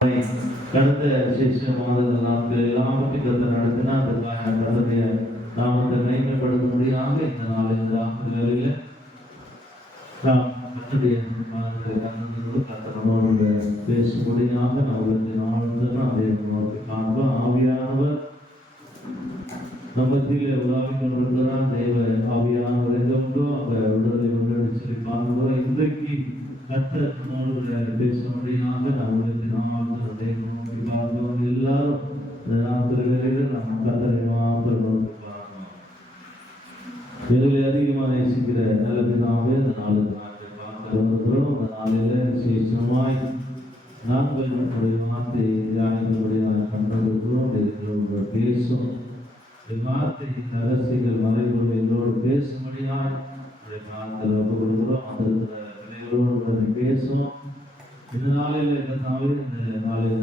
கடந்த விசேஷ மாத நாட்கள் எல்லாவற்றையும் கர்த்தர் நடத்தினா அதற்காக கர்த்தருடைய நாமத்தை மகிமைப்படுத்தும்படியாக இந்த நாள் இந்த ஆண்டுகளில் நாம் கர்த்தருடைய கர்த்தரோடு பேசும்படியாக நம்மளுடைய நாள் அதை நோக்கி காண்போம். ஆவியானவர் நம்மத்திலே உலாவி கொண்டிருக்கிறார். தேவ ஆவியானவர் எங்கோ அந்த விடுதலை கொண்டு சொல்லி காண்போம். இன்றைக்கு கர்த்தர் நம்மளோட பேசும்படியாக நம்மளுடைய நாமத்தை நோக்கி பார்ப்போம். எல்லாரும் இந்த நாட்களில் நம்ம கர்த்தரை மாத்திரம் நோக்கி பார்க்கணும். எங்களை அதிகமாக நேசிக்கிற நல்ல பிதாவே இந்த நாளுக்கு நாட்கள் பார்க்க வருகிறோம். இந்த நாளில் விசேஷமாய் நாங்கள் நம்முடைய வார்த்தை தியானிக்கும்படியாக கண்டிருக்கிறோம். எங்களோட பேசும் வார்த்தை ரகசியங்கள் மறைபொருள் எங்களோடு பேசும்படியாக வார்த்தை ஒப்பு கொடுக்கிறோம். அந்த பிள்ளைகளோடு பேசும். இந்த நாளில் இந்த நாளில்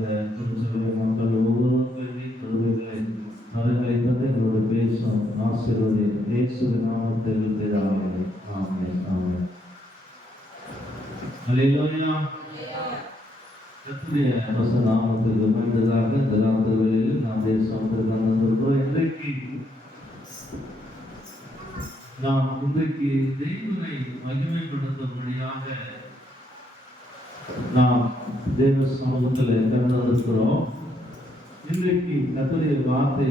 மக்கள் ஒவ்வொருவருக்குமே நலங்களை தந்து எங்களோடு பேசும். ஆசீர்வதி இயேசுவின் நாமத்தில் பிதாவே. ஆமென் ஆமென். அல்லேலூயா. கர்த்தருடைய நாமத்துக்கு மகிமையாக இந்த நாட்களில் நாம் தேசத்திற்கு வந்திருக்கிறோம். இன்றைக்கு தேவனை மகிமைப்படுத்தும்படியாக நாம் தேவ சமூகத்தில் கலந்திருக்கிறோம். இன்றைக்கு கர்த்தருடைய வார்த்தை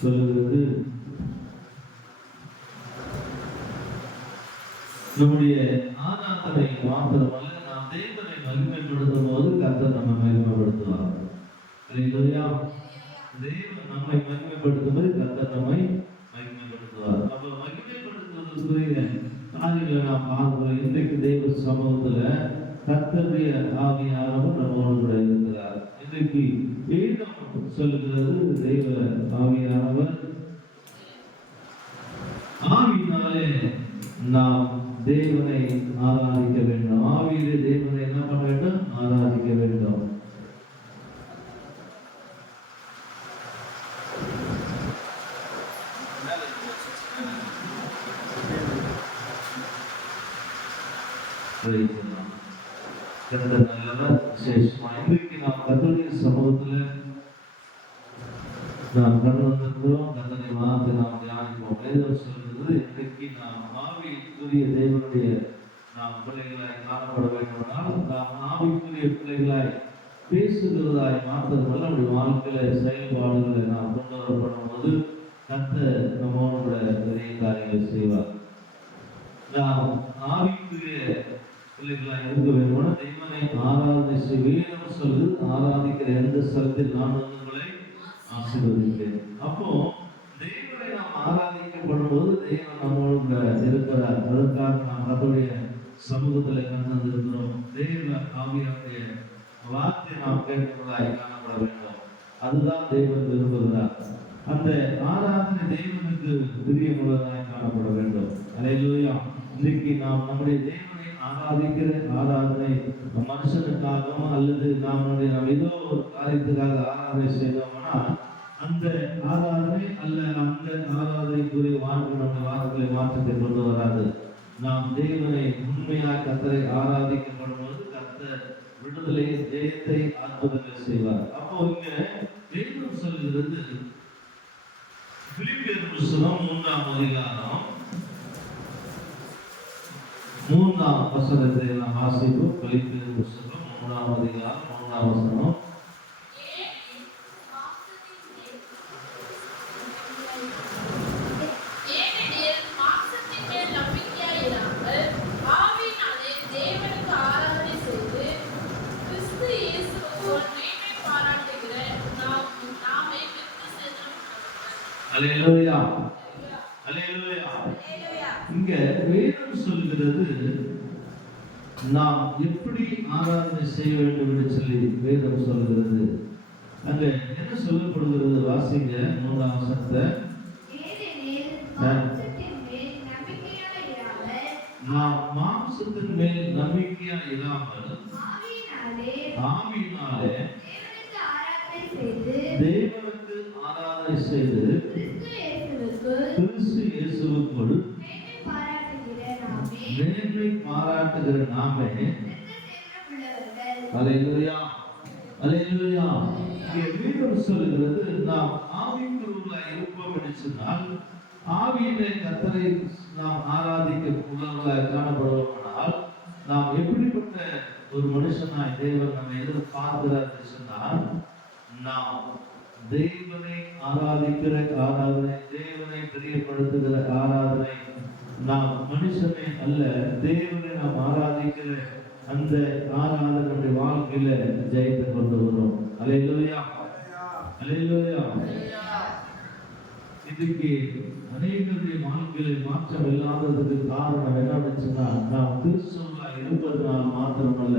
சொல்லுகிறது, நம்முடைய ஆராதனை மாத்திரமல்ல, நாம் தேவனை மகிமைப்படுத்தும் போது கர்த்தர் நம்ம மகிமைப்படுத்துவார். தேவன் நம்மை மகிமைப்படுத்தும் போது கர்த்தர் நம்மை மகிமைப்படுத்துவார். அப்ப மகிமைப்படுத்துவதற்குரிய காரியங்களை நாம் பார்க்கிறோம். இன்றைக்கு தேவ சமூகத்துல கர்த்தருடைய ஆவியானவர் நம்மோடு கூட இருக்கிறார். இன்றைக்கு வேதம் சொல்லுகிறது, தெய்வ ஆவியானவர் ஆவியினாலே நாம் தேவனை ஆராதிக்க வேண்டும். ஆவியிலே தேவனை என்ன பண்ண வேண்டும்? ஆராதிக்க வேண்டும். இன்றைக்கு நாம் கர்த்தருடைய சமூகத்துல நாம் கடந்து வந்திருக்கிறோம். கர்த்தரை வார்த்தை நாம் தியானிப்போம். வேதம் சொல்கிறது, இன்றைக்கு நாம் ஆவிக்குரிய தேவனுடைய நாம் பிள்ளைகளாய் காணப்பட வேண்டுமானால் நாம் ஆவிக்குரிய பிள்ளைகளாய் பேசுகிறதாய் மாற்றதுமல்ல, நம்முடைய வாழ்க்கையில செயல்பாடுகளை நாம் கொண்டு வரப்படும் போது கர்த்தர் நம்மோடு கூட நிறைய காரியங்களை செய்வார். நாம் ஆவிக்குரிய பிள்ளைகளாய் இருக்க வேண்டுமான தெய்வனை ஆராதனை செய்ய வேணும் சொல்லு. ஆராதிக்கிற எந்த ஸ்தலத்தில் நான் உங்களை ஆசீர்வதிக்கிறேன். அப்போ தெய்வனை நாம் ஆராதிக்கப்படும் போது தெய்வம் நம்மளோட இருக்கிறார். அதற்காக நாம் அதோடைய சமூகத்தில் கலந்து இருக்கிறோம். தெய்வ ஆவியாருடைய வார்த்தை நாம் கேட்கிறதாய் காணப்பட வேண்டும். அதுதான் தெய்வம் விரும்புகிறார். அந்த ஆராதனை தெய்வனுக்கு பிரியமுள்ளதாய் காணப்பட வேண்டும். அல்லேலூயா. இன்றைக்கு நாம் நம்முடைய தேவனை ஆராதிக்கிற ஆராதனை மனுஷனுக்காகவும் அல்லது நாம் ஏதோ ஒரு காரியத்துக்காக ஆராதனை செய்தோம்னா அந்த ஆராதனை அல்ல, அந்த ஆராதனைக்குரிய வாழ்க்கை நம்ம வாழ்க்கையை மாற்றத்தை கொண்டு வராது. நாம் தேவனை உண்மையாக கர்த்தரை ஆராதிக்கப்படும் போது கர்த்தர் விடுதலை, ஜெயத்தை, அற்புதங்களை செய்வார். அப்போ இங்க வேதம் சொல்கிறது, பிலிப்பியர் புத்தகம் 3ஆம் அதிகாரம் 3ஆம் வசனத்தை நாம் வாசிப்போம். பிலிப்பியர் புத்தகம் 3ஆம் அதிகாரம் 3ஆம் வசனம். அல்லேலூயா அல்லேலூயா. இங்க வேதம் சொல்கிறது, நாம் எப்படி ஆராதனை செய்ய வேண்டும் என்று சொல்லி வேதம் சொல்கிறது. அங்க என்ன சொல்லப்படுகிறது? வாசிங்க 3ஆம் வசனத்தை. நாம் மாம்சத்தின் மேல் நம்பிக்கையா இராமல் ஆவியினாலே தேவனுக்கு ஆராதனை செய்து கிறிஸ்து இயேசுவுக்குள் மேன்மை பாராட்டுகிற நாமே. அல்லேலூயா அல்லேலூயா. அல்லேலூயா. இங்கே வேதம் சொல்லுகிறது, நாம் ஆவிக்குரியவர்களாய் இருப்போம் என்று சொன்னால், ஆவியிலே கர்த்தரை நாம் ஆராதிக்க உள்ளவர்களாய் காணப்படுவோமானால், நாம் எப்படிப்பட்ட ஒரு மனுஷனாய் தேவன் நம்மை எதிர்பார்க்கிறார் என்று சொன்னால், நாம் தேவனை ஆராதிக்கிற ஆராதனை, தேவனை பிரியப்படுத்துகிற ஆராதனை, நாம் மனுஷனை அல்ல தேவனை நாம் ஆராதிக்கிற அந்த ஆராதனை வாழ்க்கையில ஜெயத்தை கொண்டு வரும். அல்லேலூயா, அல்லேலூயா. இதுக்கு அநேகருடைய வாழ்க்கையில மாற்றம் இல்லாததுக்கு காரணம் என்னன்னு சொன்னா, நாம் கிறிஸ்துவுக்குள் இருப்பதனால் மாத்திரமல்ல,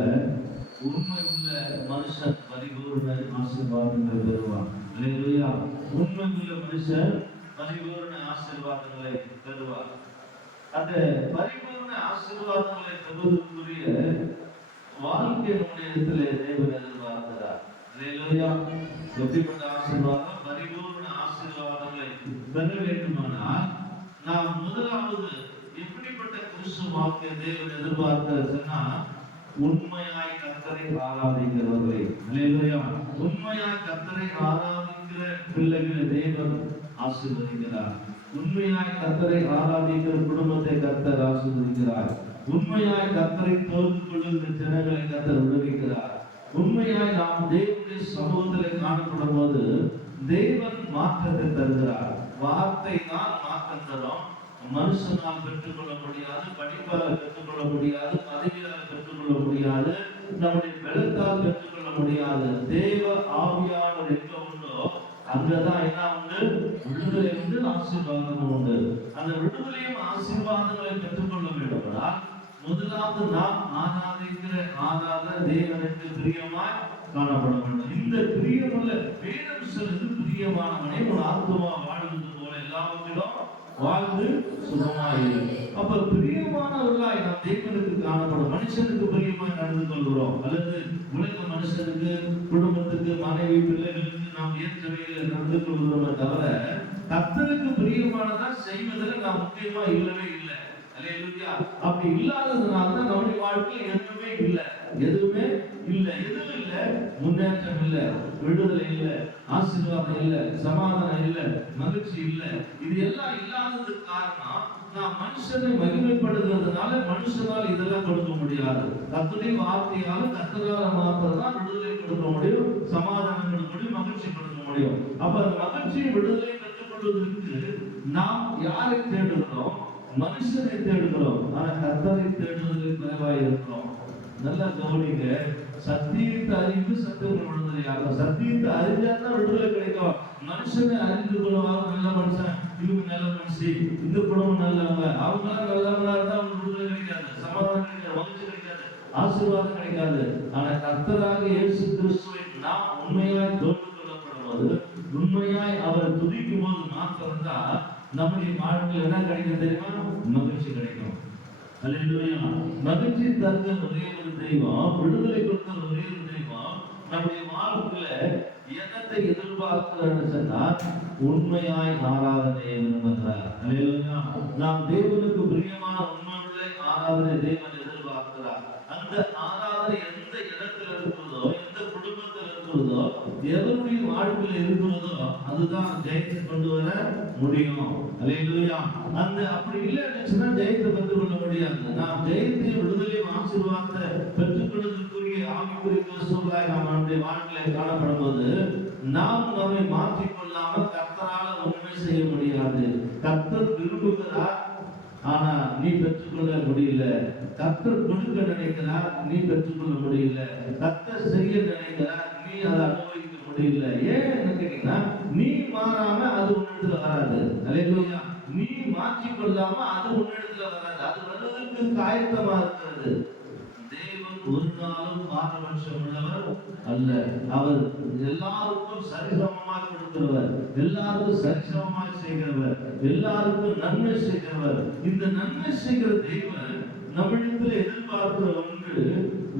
உண்மை உள்ள மனுஷன் பரிபூர்ண ஆசீர்வாதங்களை பெறுவான். அல்லேலூயா. உண்மை உள்ள மனுஷன் பரிபூர்ண ஆசீர்வாதங்களை பெறுவார். அந்த பரிபூர்ண ஆசீர்வாதங்களை பெறுவதற்குரிய வாழ்க்கை நம்முடைய இடத்திலே தேவன் எதிர்பார்க்கிறார். அல்லேலூயா. எப்படிப்பட்ட ஆசீர்வாதம்? பரிபூர்ண ஆசீர்வாதங்களை பெற வேண்டுமானால் நாம் முதலாவது எப்படிப்பட்ட கிறிஸ்துவ வாழ்க்கை தேவன் எதிர்பார்க்கிறதுன்னா, உண்மையாய் கர்த்தரை ஆராதிக்கிறவர்களே. அல்லேலூயா. உண்மையாய் கர்த்தரை ஆராதிக்கிற பிள்ளைகளை தேவன் ஆசீர்வதிக்கிறார். உண்மையாய் கர்த்தரை ஆராதிக்கிற குடும்பத்தை கர்த்தர் ஆசீர்வதிக்கிறார். உண்மையாய் கர்த்தரை தோற்று கொள்ளுகிற ஜனங்களை கர்த்தர் விடுவிக்கிறார். உண்மையாய் நாம் தேவனுடைய சமூகத்தில் காணப்படும் போது தேவன் மாற்றத்தை தருகிறார். வார்த்தை தான் மாற்றம் தரும். மனுஷனால் பெற்றுக்கொள்ள முடியாது, படிப்பால் பெற்றுக்கொள்ள முடியாது, பதவியால் பெற்றுக்கொள்ள முடியாது, நம்முடைய பலத்தால் பெற்றுக்கொள்ள முடியாது. தேவ ஆவியானவர் எங்க உண்டோ அங்கதான் என்ன உண்டு? விடுதலை உண்டு, ஆசீர்வாதம் உண்டு. அந்த விடுதலையும் ஆசீர்வாதங்களை பெற்றுக்கொள்ள வேண்டுமானால் முதலாவது நாம் ஆராதிக்கிற ஆராதனை தேவனுக்கு பிரியமாய் காணப்பட வேண்டும். இந்த பிரியமுள்ள வேதம் சொல்லுது, பிரியமானவனே உன் ஆத்துமா வாழ்வது போல எல்லாவற்றிலும் வாழ்ந்து சுகமாயிரு. அப்ப பிரியமானவர்களாய் நாம் தேவனுக்கு காணப்படும். மனுஷனுக்கு பிரியமாய் நடந்து கொள்கிறோம், அல்லது உலக மனுஷனுக்கு, குடும்பத்துக்கு, மனைவி, பிள்ளைகளுக்கு நாம் ஏற்றவையில் நடந்து கொள்கிறோமே தவிர கர்த்தருக்கு பிரியமானதா செய்வதில் நாம் முக்கியமா இல்லவே இல்லை. அல்லேலூயா. அப்படி இல்லாததுனால தான் நம்முடைய வாழ்க்கையில் எதுவுமே இல்லை, எதுவுமே இல்லை, எதுவும் இல்லை, முன்னேற்றம் இல்லை, விடுதலை இல்லை, ஆசீர்வாதம் இல்லை, சமாதானம் இல்லை, மகிழ்ச்சி இல்லை. இது எல்லாம் இல்லாததுக்கு காரணம் நாம் மனுஷனை மகிமைப்படுகிறதுனால மனுஷனால் இதெல்லாம் கொடுக்க முடியாது. கர்த்தருடைய வார்த்தையால கர்த்தரால மாத்திரம் தான் விடுதலை கொடுக்க முடியும், சமாதானம் கொடுக்க முடியும், மகிழ்ச்சி கொடுக்க முடியும். அப்ப அந்த மகிழ்ச்சியை விடுதலை கற்றுக்கொள்வதற்கு நாம் யாரை தேடுகிறோம்? மனுஷனை தேடுகிறோம். ஆனா கர்த்தரை தேடுவதில் குறைவாய் இருக்கிறோம். நல்லா கவனிங்க. சத்தியத்தை அறிந்து சத்தியம் விடுதலையாக. சத்தியத்தை அறிஞ்சாதான் விடுதலை கிடைக்கும். மனுஷனை அறிந்து கொள்வாங்க. நல்ல மனுஷன், இவங்க நல்ல மனுஷி, இந்த குடும்பம் நல்லவங்க, அவங்க நல்லவங்களா இருந்தா அவங்க விடுதலை கிடைக்காது, சமாதானம் கிடைக்காது, மகிழ்ச்சி கிடைக்காது, ஆசீர்வாதம் கிடைக்காது. ஆனா கர்த்தராக இயேசு கிறிஸ்துவை நாம் உண்மையாய் தோற்று கொள்ளப்படும் போது, உண்மையாய் அவரை துதிக்கும் போது மாத்திரம் தான் நம்முடைய வாழ்க்கையில் என்ன கிடைக்கும் தெரியுமா? மகிழ்ச்சி கிடைக்கும். அல்லேலூயா. மகிழ்ச்சி தருகிற ஒரே ஒரு தெய்வம், விடுதலை கொடுக்கிற ஒரே ஒரு தெய்வம் நம்முடைய வாழ்க்கையில என்னத்தை எதிர்பார்க்கிறான்னு சொன்னால் உண்மையாய் ஆராதனையை விரும்புகிறார். அல்லேலூயா. நாம் தேவனுக்கு பிரியமான உண்மையுள்ள ஆராதனை தேவன் எதிர்பார்க்கிறார். அந்த ஆராதனை எந்த இடத்துல இருக்கிறதோ, எந்த குடும்பத்தில் இருக்கிறதோ, எவருடைய வாழ்க்கையில் இருக்கிறதோ அதுதான் ஜெயத்தை கொண்டு வர முடியும். அல்லேலூயா. அந்த அப்படி இல்லைன்னு ஜெயத்தை பெற்றுக் கொள்ள முடியாது. நாம் ஜெயத்தை, விடுதலை, ஆசீர்வாதத்தை பெற்றுக்கொள்வதற்குரிய ஆவிக்குரிய கிறிஸ்துவாய் நாம் நம்முடைய வாழ்க்கையில காணப்படும் போது நாம் நம்மை மாற்றிக்கொள்ளாமல் கர்த்தரால உண்மை செய்ய முடியாது. கர்த்தர் விரும்புகிறார், ஆனா நீ பெற்றுக்கொள்ள முடியல. கர்த்தர் கொடுக்க நினைக்கிறார், நீ பெற்றுக்கொள்ள முடியல. கர்த்தர் செய்ய நினைக்கிறார், நீ அதை அனுபவிக்க முடியல. ஏன்னு கேட்டீங்கன்னா, நீ மாறாம அது உன்னிடத்துல வராது. அல்லேலூயா. நீ மாற்றிக்கொள்ளாம அது உன்னிடத்துல வராது. அது வருவதற்கு காயத்தமா இருக்கிறது. தேவன் ஒரு நாளும் பாரபட்சம் உள்ளவர் அல்ல. அவர் எல்லாருக்கும் சரிசமமாக கொடுக்கிறவர், எல்லாருக்கும் சரிசமமாக செய்கிறவர், எல்லாருக்கும் நன்மை செய்கிறவர். இந்த நன்மை செய்கிற தேவன் நம்மிடத்தில் எதிர்பார்க்கிற ஒன்று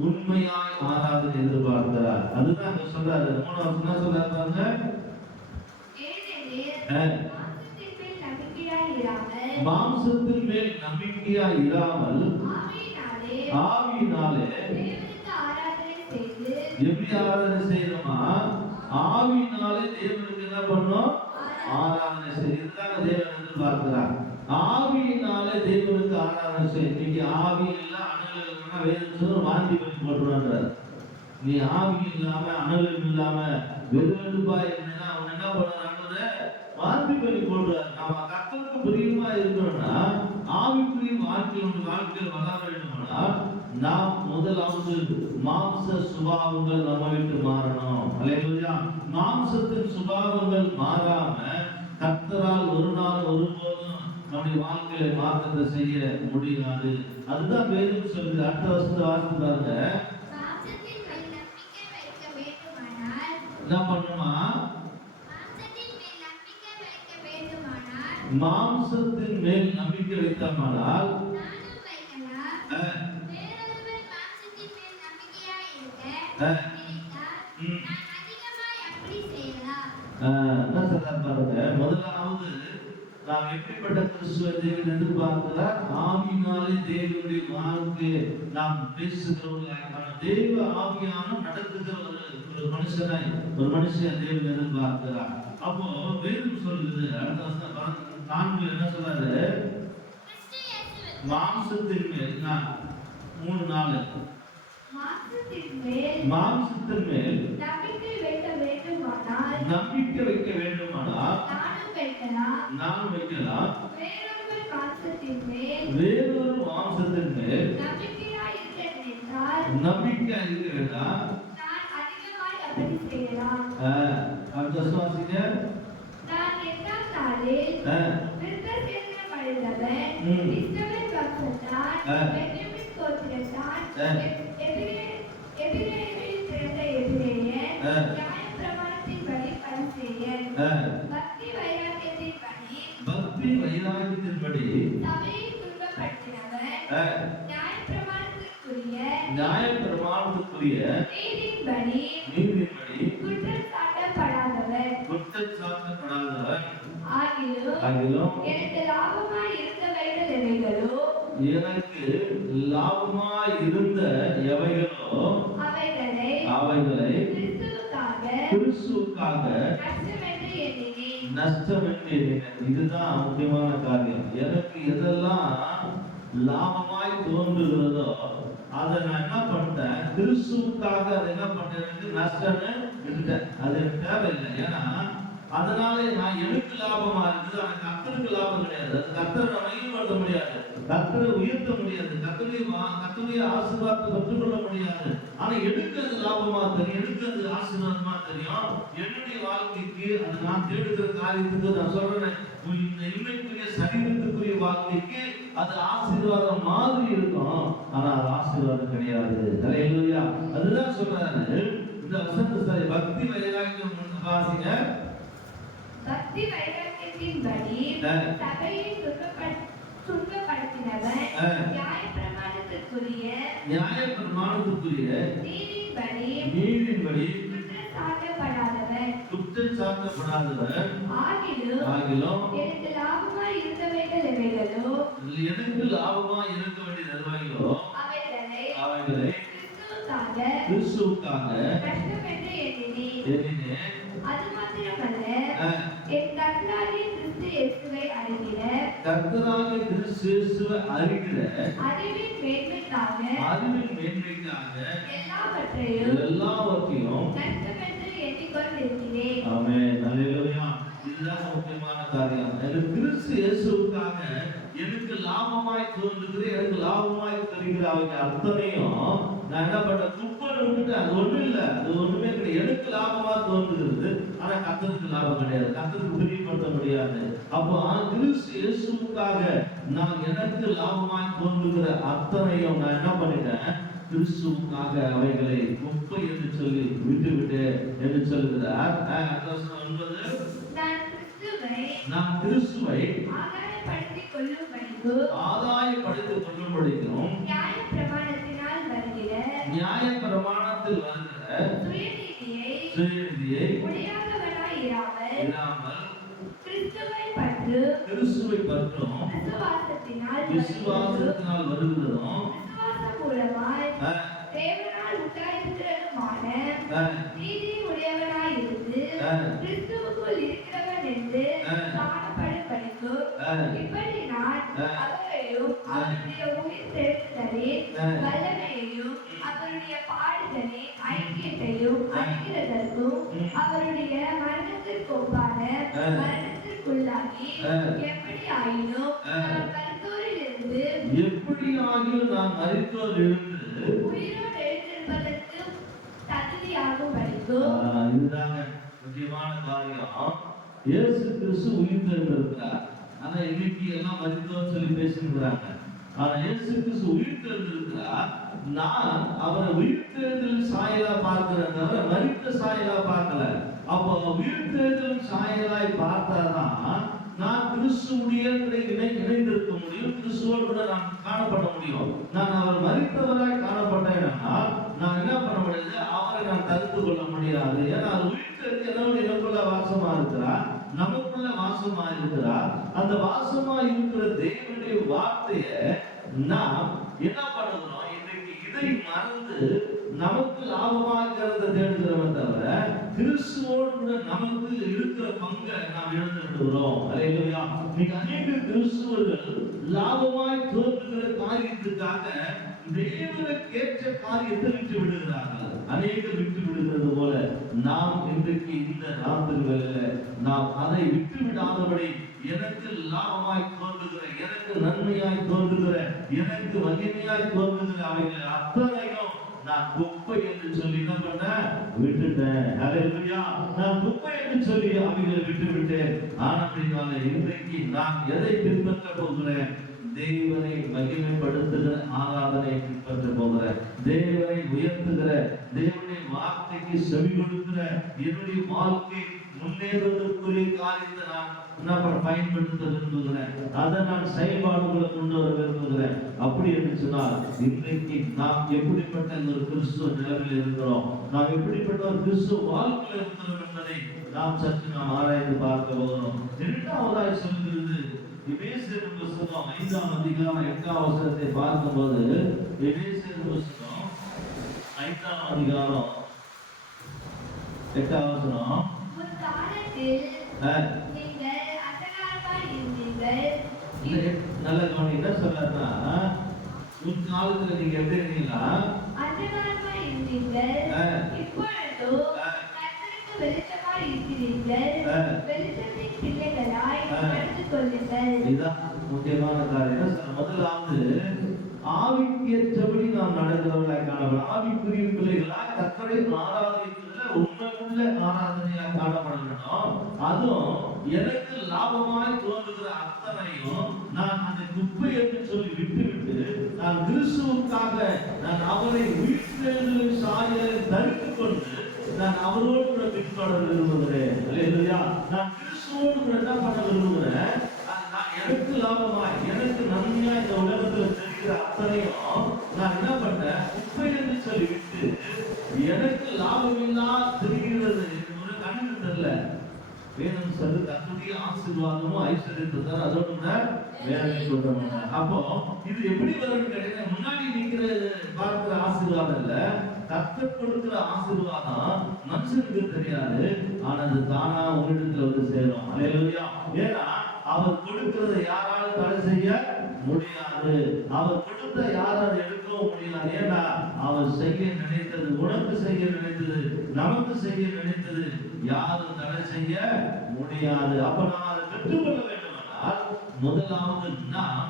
உண்மையாய் ஆராதனை எதிர்பார்க்கிறார். அதுதான் அங்க சொல்றாரு. மூணாவது என்ன சொல்றாரு பாருங்க. மாம்சத்தின் மேல் நம்பிக்கையாய் இராமல் ஆவியினாலே எப்படி ஆராதனை செய்யணுமா? ஆவியினாலே தேவனுக்கு என்ன பண்ணணும்? ஆராதனை செய்ய. இதுதான் தேவன் எதிர்பார்க்கிறார். ஆவியினாலே தேவனுக்கு ஆராதனை செய்ய. இன்னைக்கு ஆவி எல்லாம் அனல் இல்லைன்னா வேதம் சொல்ல வாந்தி பண்ணி போட்டுருவான்றார். நீ ஆவி இல்லாம அனல் இல்லாம வெறுவெடுப்பா இருந்தா அவன் என்ன பண்றான்னு வாந்தி பண்ணி போடுறாரு. நாம கர்த்தருக்கு பிரியமா இருக்கணும்னா ஆவிக்குரிய வாழ்க்கையில் வளர வேண்டும்னா நாம் முதலாவது மாம்ச சுபாவங்கள் நம்ம விட்டு மாறணும். அல்லேலூயா. மாம்சத்தின் சுபாவங்கள் மாறாம கர்த்தரால் ஒரு நாள் ஒருபோதும் நம்முடைய வாழ்க்கையில மாற்றத்தை செய்ய முடியாது. அதுதான் வேதம் சொல்லுது. அடுத்த வருஷத்தை வாசித்து பாருங்க. என்ன பண்ணுமா? மாம்சத்தின் மேல் நம்பிக்கை வைத்தால் முதலாவது நாம் எப்படிப்பட்ட கிறிஸ்துவ தேவன் எதிர்பார்க்கிறார்? ஆவியினாலே தேவனுடைய வாழ்க்கை நாம் பேசுகிறவர்களாக தேவ ஆவியான நடத்துகிற ஒரு மனுஷன் தேவன் எதிர்பார்க்கிறார். அப்போ வேதம் சொல்லுது அடுத்த வருஷம் 4 என்ன சொல்றாரு? மாம்சத்தின் மேல் 3-4 மாம்சத்தின் மேல் நம்பிக்கை வைக்க வேண்டுமானால் நானும் வைக்கலாம். வேறொரு மாம்சத்தின் மேல் நம்பிக்கை இருக்க வேண்டாம். பக்தி வைராக்கியத்தின்படி நியாயப்பிரமாணத்துக்குரிய நீதியின்படி குற்றச்சாட்டப்படாதவர் ஆகிலும் எனக்கு லாபமாய் இருந்த எவைகளோ அவைகளை கிறிஸ்துவுக்காக நஷ்டம் என்று எண்ணினேன். இதுதான் முக்கியமான காரியம். எனக்கு எதெல்லாம் லாபமாய் தோன்றுகிறதோ அதை நான் என்ன பண்ணிட்டேன்? கிறிஸ்துவுக்காக அதை என்ன பண்ணேன்? நஷ்டம்னு இருந்தேன். அது எனக்கு தேவையில்லை. ஏன்னா அதனால நான் எனக்கு லாபமா இருக்குது, ஆனால் கர்த்தருக்கு லாபம் கிடையாது. அது கர்த்தரை மையப்படுத்த முடியாது, கர்த்தரை உயர்த்த முடியாது, கர்த்தருடைய ஆசீர்வாதத்தை பெற்றுக்கொள்ள முடியாது. ஆனா எனக்கு அது லாபமா தெரியும், எனக்கு அது ஆசீர்வாதமா தெரியும். என்னுடைய வாழ்க்கைக்கு அது நான் தேடுகிற காரியத்துக்கு நான் சொல்றேன், இந்த இன்மைக்குரிய சரீரத்துக்குரிய வாழ்க்கைக்கு அது ஆசீர்வாதம் மாதிரி இருக்கும், ஆனா அது ஆசீர்வாதம் கிடையாது. அல்லேலூயா. அதுதான் சொல்றாரு இந்த வசனத்தை. பக்தி வைராக்கியம் வாசிங்க. பக்தி வைராக்கியத்தின்படி சபையை துன்பப்படுத்தினவன் நியாயப்பிரமாணத்துக்குரிய நீதியின்படி குற்றச்சாட்டப்படாதவர் ஆகிலும் எனக்கு லாபமாய் இருக்க வேண்டியது எவைகளோ அவைகளை கிறிஸ்துவுக்காக கஷ்டமென்று எண்ணினேன். அது மாத்திரமல்ல, என் கர்த்தராகிய கிறிஸ்து இயேசுவை அறிகிற அறிவின் மேன்மைக்காக எல்லாவற்றையும் கஷ்டமென்று எண்ணிக்கொண்டிருக்கிறேன். ஆமென். அல்லேலூயா. இதுதான் முக்கியமான காரியம். கிறிஸ்து இயேசுவுக்காக எனக்கு லாபமாய் தோன்றுகிற, எனக்கு லாபமாய் தெரிகிற அவங்க அத்தனையும் நான் என்ன பண்ண குப்பன் விட்டுட்டேன். அது ஒண்ணும் இல்லை, அது ஒண்ணுமே கிடையாது. எனக்கு லாபமா தோன்றுகிறது, ஆனா கர்த்தருக்கு லாபம் கிடையாது, கர்த்தருக்கு பிரியப்படுத்த முடியாது. அப்போ கிறிஸ்து இயேசுவுக்காக நான் எனக்கு லாபமாய் தோன்றுகிற அத்தனையும் நான் என்ன பண்ணிட்டேன்? கிறிஸ்துவுக்காக அவைகளை குப்பை என்று சொல்லி விட்டு என்று சொல்லுகிறார். 9 நான் கிறிஸ்துவை ஆதாயப்படுத்திக் கொள்ளும்படிக்கும் நியாயப்பிரமாணத்தில் வருகிற சுயநீதியை இராமல் கிறிஸ்துவை பற்றும் விசுவாசத்தினால் வருகிறதும் நீதி உடையவனாயிருந்து கிறிஸ்துவுக்குள் இருக்கிறவன் என்று காணப்படும்படிக்கும் இப்படி நான் அவரையும் அவருடைய உயிர்த்தெழுதலின் வல்லமையையும் அவருடைய பாடுகளின் ஐக்கியத்தையும் அறிகிறதற்கும் அவருடைய மரணத்திற்கு ஒப்பான மரணத்திற்குள்ளாகி எப்படி ஆயினும் நான் மரித்தோரிலிருந்து உயிரோடு எழுந்திருப்பதற்கு தகுதியாகும் படிக்கும். இதுதாங்க முக்கியமான காரியம். இயேசு கிறிஸ்து உயிர்த்தெழுந்திருக்கிறார். ஆனா இன்னைக்கு எல்லாம் மரித்தோர் சொல்லி பேசிக்கிறாங்க. ஆனா இயேசு கிறிஸ்து உயிர்த்தெழுந்திருக்கிறார். நான் அவரை உயிர்த்தெழுதல் சாயலா பார்க்கிறேன் தவிர மரித்த சாயலா பார்க்கல. அப்போ உயிர்த்தெழுதல் சாயலாய் பார்த்தாதான் நான் கிறிஸ்துவுடைய இணைந்திருக்க முடியும். கிறிஸ்துவோடு கூட நான் காணப்பட முடியும். நான் அவர் மரித்தவராய் காணப்பட்டேன்னா நான் என்ன பண்ண முடியாது, அவரை நான் தடுத்து கொள்ள முடியாது. ஏன்னா அது உயிர்த்தெழுந்து என்னோட எனக்குள்ள வாசமா இருக்கிறார், நமக்குள்ள வாசமா இருக்கிறார். அந்த வாசமா இருக்கிற தேவனுடைய வார்த்தையை நாம் என்ன பண்ணுகிறோம், இன்றைக்கு இதை மறந்து நமக்கு லாபமாகிறத தேடுகிறவன் தவிர கிறிஸ்துவோடு கூட நமக்கு இருக்கிற பங்கை நாம் இழந்து விடுகிறோம். அல்லேலூயா. இன்னைக்கு அநேக கிறிஸ்துவர்கள் லாபமாய் தோன்றுகிற காரியத்துக்காக தேவனுக்கு ஏற்ற காரியத்தை விட்டு விடுகிறார்கள். அநேகர் விட்டு விடுகிறது போல நாம் இன்றைக்கு இந்த ராத்திரி வேளையில நாம் அதை விட்டு விடாதபடி எனக்கு லாபமாய் தோன்றுகிற, எனக்கு நன்மையாய் தோன்றுகிற, எனக்கு மகிமையாய் தோன்றுகிற அவைகள் அத்தனையும் நான் குப்பை என்று சொல்லி என்ன பண்ண விட்டுட்டேன். அல்லேலூயா. நான் குப்பை என்று சொல்லி அவைகளை விட்டு விட்டேன். ஆனபடினால இன்றைக்கு நான் எதை பின்பற்ற போகிறேன்? தேவனை மகிமைப்படுத்துகிற ஆராதனை பின்பற்ற போகிறேன். தேவனை உயர்த்துகிற, தேவனுடைய வார்த்தைக்கு செவி கொடுக்கிற, என்னுடைய வாழ்க்கை முன்னேறுவதற்குரிய காரியத்தை நான் பயன்படுத்த விரும்புகிறேன். அதை நான் செயல்பாடுகளை கொண்டு வர விரும்புகிறேன். அப்படி என்று சொன்னால் இன்றைக்கு நாம் எப்படிப்பட்ட ஒரு கிறிஸ்துவ நிலைமையில் இருக்கிறோம், நாம் எப்படிப்பட்ட ஒரு கிறிஸ்துவ வாழ்க்கையில் இருக்கிறோம் என்பதை நாம் சற்று நாம் ஆராய்ந்து பார்க்க போகிறோம். இரண்டாவதாய் சொல்கிறது எபேசியர் புத்தகம் 5ஆம் அதிகாரம் 8ஆம் வசனத்தை பார்க்கும்போது, எபேசியர் புத்தகம் 5ஆம் அதிகாரம் 8ஆம் வசனம், நல்ல கவனி. என்ன சொல்றாருன்னா, உன் காலத்துல நீங்க எப்படி இருந்தீங்களா? இதுதான் முக்கியமான காரியம். முதலாவது ஆவிக்கு ஏற்றபடி நாம் நடக்கிறவர்களாய் காணப்படும். ஆவிக்குரிய பிள்ளைகளாய் கர்த்தரை ஆராதிக்கிறதுல உண்மையுள்ள ஆராதனையாக காணப்பட வேண்டும். அதுவும் எனக்கு லாபமாய் தோன்றுகிற அத்தனையும் நான் அந்த குப்பை என்று சொல்லி விட்டுவிட்டு நான் கிறிஸ்துவுக்காக நான் அவரை உயிர்த்தெழுதலின் சாயலை தரித்துக் கொண்டு நான் அவரோடு கூட பின்தொடர விரும்புகிறேன். அல்லேலூயா. நான் கிறிஸ்துவோடு கூட என்ன பண்ண விரும்புகிறேன்? எனக்கு லாபமாய், எனக்கு நன்மையாய் இந்த உலகத்தில் தெரிகிற அத்தனையும் நான் என்ன பண்ணேன்? குப்பை என்று சொல்லிவிட்டு எனக்கு லாபம் இல்லா தெரிகிறது ஒரு கண்ணுக்கு தெரியல. வேதம் சொல்லு கர்த்தருடைய ஆசீர்வாதமும் ஐஸ்வர்யத்தை தர, அதோடு கூட வேதனை சொல்ற மாட்டார். அப்போ இது எப்படி வரும்னு கேட்டீங்கன்னா, முன்னாடி நிக்கிற பார்க்கிற ஆசீர்வாதம் இல்ல, கர்த்தர் கொடுக்கிற ஆசீர்வாதம் மனுஷனுக்கு தெரியாது. ஆனா அது தானா உங்களிடத்துல வந்து சேரும். அல்லேலூயா. ஏன்னா அவர் கொடுக்கிறதை யாராலும் தடை செய்ய முடியாது. அவர் கொடுத்த யாராலும் எடுக்கவும் முடியாது. ஏன்னா அவர் செய்ய நினைத்தது, உனக்கு செய்ய நினைத்தது, நமக்கு செய்ய நினைத்தது யாரும் தடை செய்ய முடியாது. அப்ப நாம் அதை பெற்றுக்கொள்ள வேண்டுமானால் முதலாவது நாம்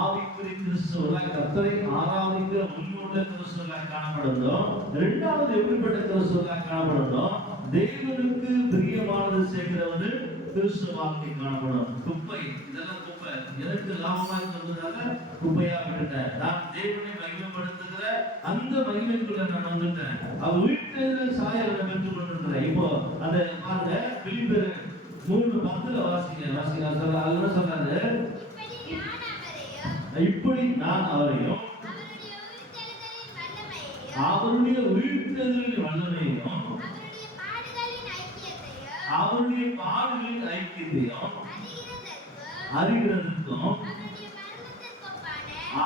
ஆவிக்குரிய கிறிஸ்துவர்களாய் கர்த்தரை ஆராதிக்கிற உண்மையுள்ள கிறிஸ்துவர்களாய் காணப்படணும். இரண்டாவது எப்படிப்பட்ட கிறிஸ்துவர்களாய் காணப்படணும்? தேவனுக்கு பிரியமானது செய்கிறவது கிறிஸ்துவ வாழ்க்கை காணப்படும். குப்பை, இதெல்லாம் குப்பை, எனக்கு லாபமாக இருந்ததாக குப்பையா விட்டுட்டேன். நான் தேவனை மகிமைப்படுத்துகிற அந்த மகிமைக்குள்ள நான் வந்துட்டேன். அவர் உயிர்த்தெழுதல் சாயலை பெற்றுக் கொண்டிருக்கிறேன். இப்போ அதை பாருங்க, பிலிப்பியர் 3:10 வாசிக்க சொல்றாரு, இப்படி நான் அவரையும் அவருடைய உயிர்த்தெழுதலின் வல்லமையையும் அவருடைய பாடுகளின் ஐக்கியத்தையும் அறிகிறதற்கும்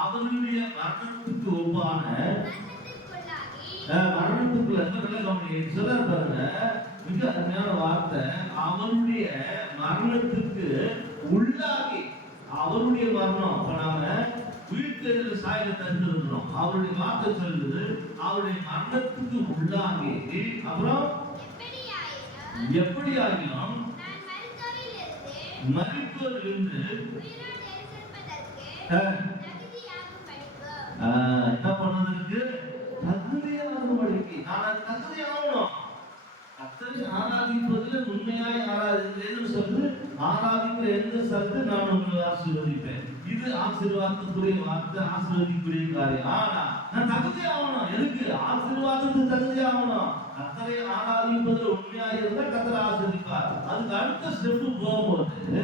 அவருடைய மரணத்துக்கு ஒப்பான மரணத்துக்குள்ள சொல்ல பாருங்க, மிக அருமையான வார்த்தை. அவனுடைய மரணத்துக்கு உள்ளாகி, அவருடைய மரணம். அப்ப நாம உயிர்த்தெழுதல் சாயலை தந்துருக்கிறோம். அவருடைய வார்த்தை சொல்லுது, அவருடைய மரணத்துக்கு உள்ளாகி, அப்புறம் எப்படி ஆகிலும் மரித்தோரிலிருந்து என்ன பண்ணதற்கு தகுதியாகும்படிக்கு. நான் தகுதி ஆகணும். கர்த்தரை ஆராதிப்பதில் உண்மையாய் ஆராதிக்கிறேன்னு சொல்லி ஆராதிக்கிற எந்த சத்து நான் உங்களை ஆசீர்வதிப்பேன். இது ஆசீர்வாதத்துக்குரிய வார்த்தை, ஆசீர்வதிக்குரிய காரியம். ஆனா நான் தகுதி ஆகணும். எதுக்கு? ஆசீர்வாதத்துக்கு தகுதி ஆகணும். கர்த்தரை ஆராதிப்பதில் உண்மையாய் இருந்தால் கர்த்தரை ஆசீர்வதிப்பார். அதுக்கு அடுத்த ஸ்டெப்பு போகும்போது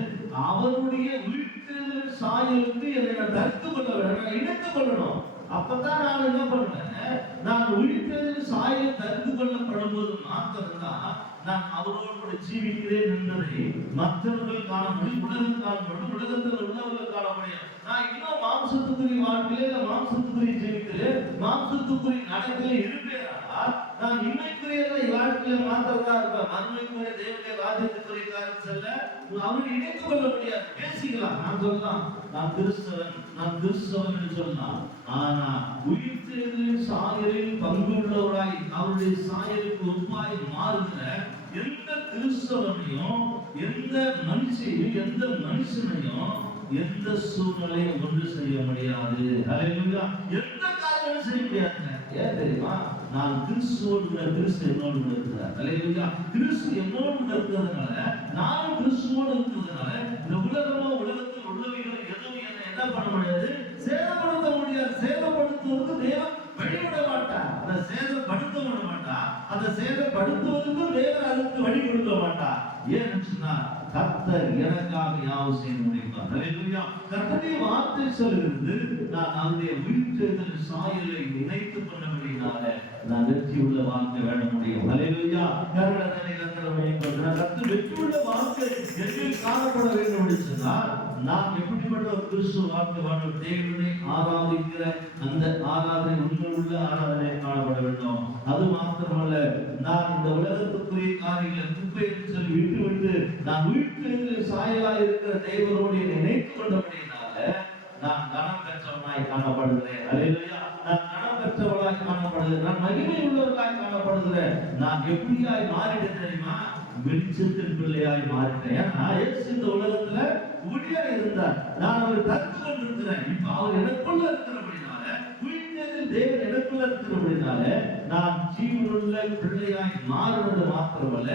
அவருடைய உயிர்த்தெழுதல் சாயலுக்கு என்னை நான் தடுத்து கொள்ள வேண்டும், நான் இணைத்துக் கொள்ளணும். அப்பதான் நான் என்ன பண்ணுவேன், நான் உயிர்த்தெழுதல் சாயல் தடுத்து கொள்ளப்படும் போது மாத்திரம்தான் நான் அவரோடு கூட ஜீவிக்கிறேன் என்பதை மற்றவர்கள் காண முடியும், உலகம் காண முடியும், உலகத்தில் உள்ளவர்கள் காண முடியும். நான் இன்னும் மாம்சத்துக்குரிய வாழ்க்கையிலே, மாம்சத்துக்குரிய ஜீவித்திலே, மாம்சத்துக்குரிய நடக்கையிலே இருப்பேனா, நான் இன்மைக்குரிய வாழ்க்கையில மாத்திரம்தான் இருப்பேன். மறுமைக்குரிய தேவனுடைய ராஜ்யத்துக்குரிய காரியம் செல்ல அவரை இணைத்துக் கொள்ள முடியாது. பேசிக்கலாம், நான் சொல்லலாம் நான் கிறிஸ்தவன், நான் கிறிஸ்தவன் என்று சொல்லலாம். ஆனா உயிர்த்தெழுதலின் சாயலில் பங்குள்ளவராய் அவருடைய சாயலுக்கு ஒப்பாய் மாறுகிற எந்த கிறிஸ்தவனையும், எந்த மனுஷனையும், எந்த மனுஷனையும் எந்த சூழ்நிலையும் ஒன்று செய்ய முடியாது. ஹல்லேலூயா. எந்த காரியமும் செய்ய முடியாது. ஏன் தெரியுமா? நான் கிறிஸ்துவோடு, கிறிஸ்து என்னோடு இருக்கிறார். ஹல்லேலூயா. கிறிஸ்து என்னோடு இருக்கிறதுனால, நான் கிறிஸ்துவோடு இருக்கிறதுனால இந்த உலகமோ உலகத்தில் உள்ளவைகள் எதுவும் என்ன பண்ண முடியாது, சேதப்படுத்த முடியாது. சேதப்படுத்துவதற்கு தேவன் வழிவிட மாட்டார். அதை சேதப்படுத்த விட மாட்டார். அதை சேதப்படுத்துவதற்கு தேவன் அதற்கு வழி கொடுக்க மாட்டார். ஏன்னு சொன்னா கர்த்தர் எனக்காக யாவும் செய்ய முடியுமா? ஹல்லேலூயா. கர்த்தருடைய வார்த்தை சொல்லுகிறது, நான் அவருடைய உயிர்த்தெழுதல் சாயலை நினைத்து பண்ணபடினால நான் வெற்றி உள்ள வாழ்க்கை வாழ முடியும். ஹல்லேலூயா. கர்த்தரை கர்த்தர் வெற்றி உள்ள வாழ்க்கை எதில் காணப்பட வேண்டும் என்று சொன்னால், நாம் எப்படிப்பட்ட ஒரு கிறிஸ்துவ வாழ்க்கை வாழ, தேவனை ஆராதிக்கிற அந்த ஆராதனை உள்ள ஆராதனை காணப்பட வேண்டும். அது மாத்திரமல்ல, நான் இந்த உலகத்துக்குரிய காரியங்களை குப்பை என்று சொல்லி விட்டுவிட்டு நான் உயிர்த்தெழுதலில் சாயலாய் இருக்கிற தேவனோடு நினைத்துக் கொண்டபடினால நான் கனம் பெற்றவனாய் காணப்படுகிறேன். ஹல்லேலூயா. நான் கனம் பெற்றவனாய் காணப்படுகிறேன். நான் மகிமை உள்ளவர்களாய் காணப்படுகிறேன். நான் எப்படியாய் மாறிட்டேன் தெரியுமா? வெளிச்சத்தின் பிள்ளையாய் மாறிட்டேன். ஏன்னா இயேசு இந்த உலகத்துல ஒளியா இருந்தார். நான் அவரை தடுத்து கொண்டிருக்கிறேன். இப்ப அவர் எனக்குள்ள இருக்கிறபடினால, உயிர்த்தெழுதலில் தேவன் எனக்குள்ள இருக்கிறபடினால நான் ஜீவனுள்ள பிள்ளையாய் மாறுவது மாத்திரமல்ல,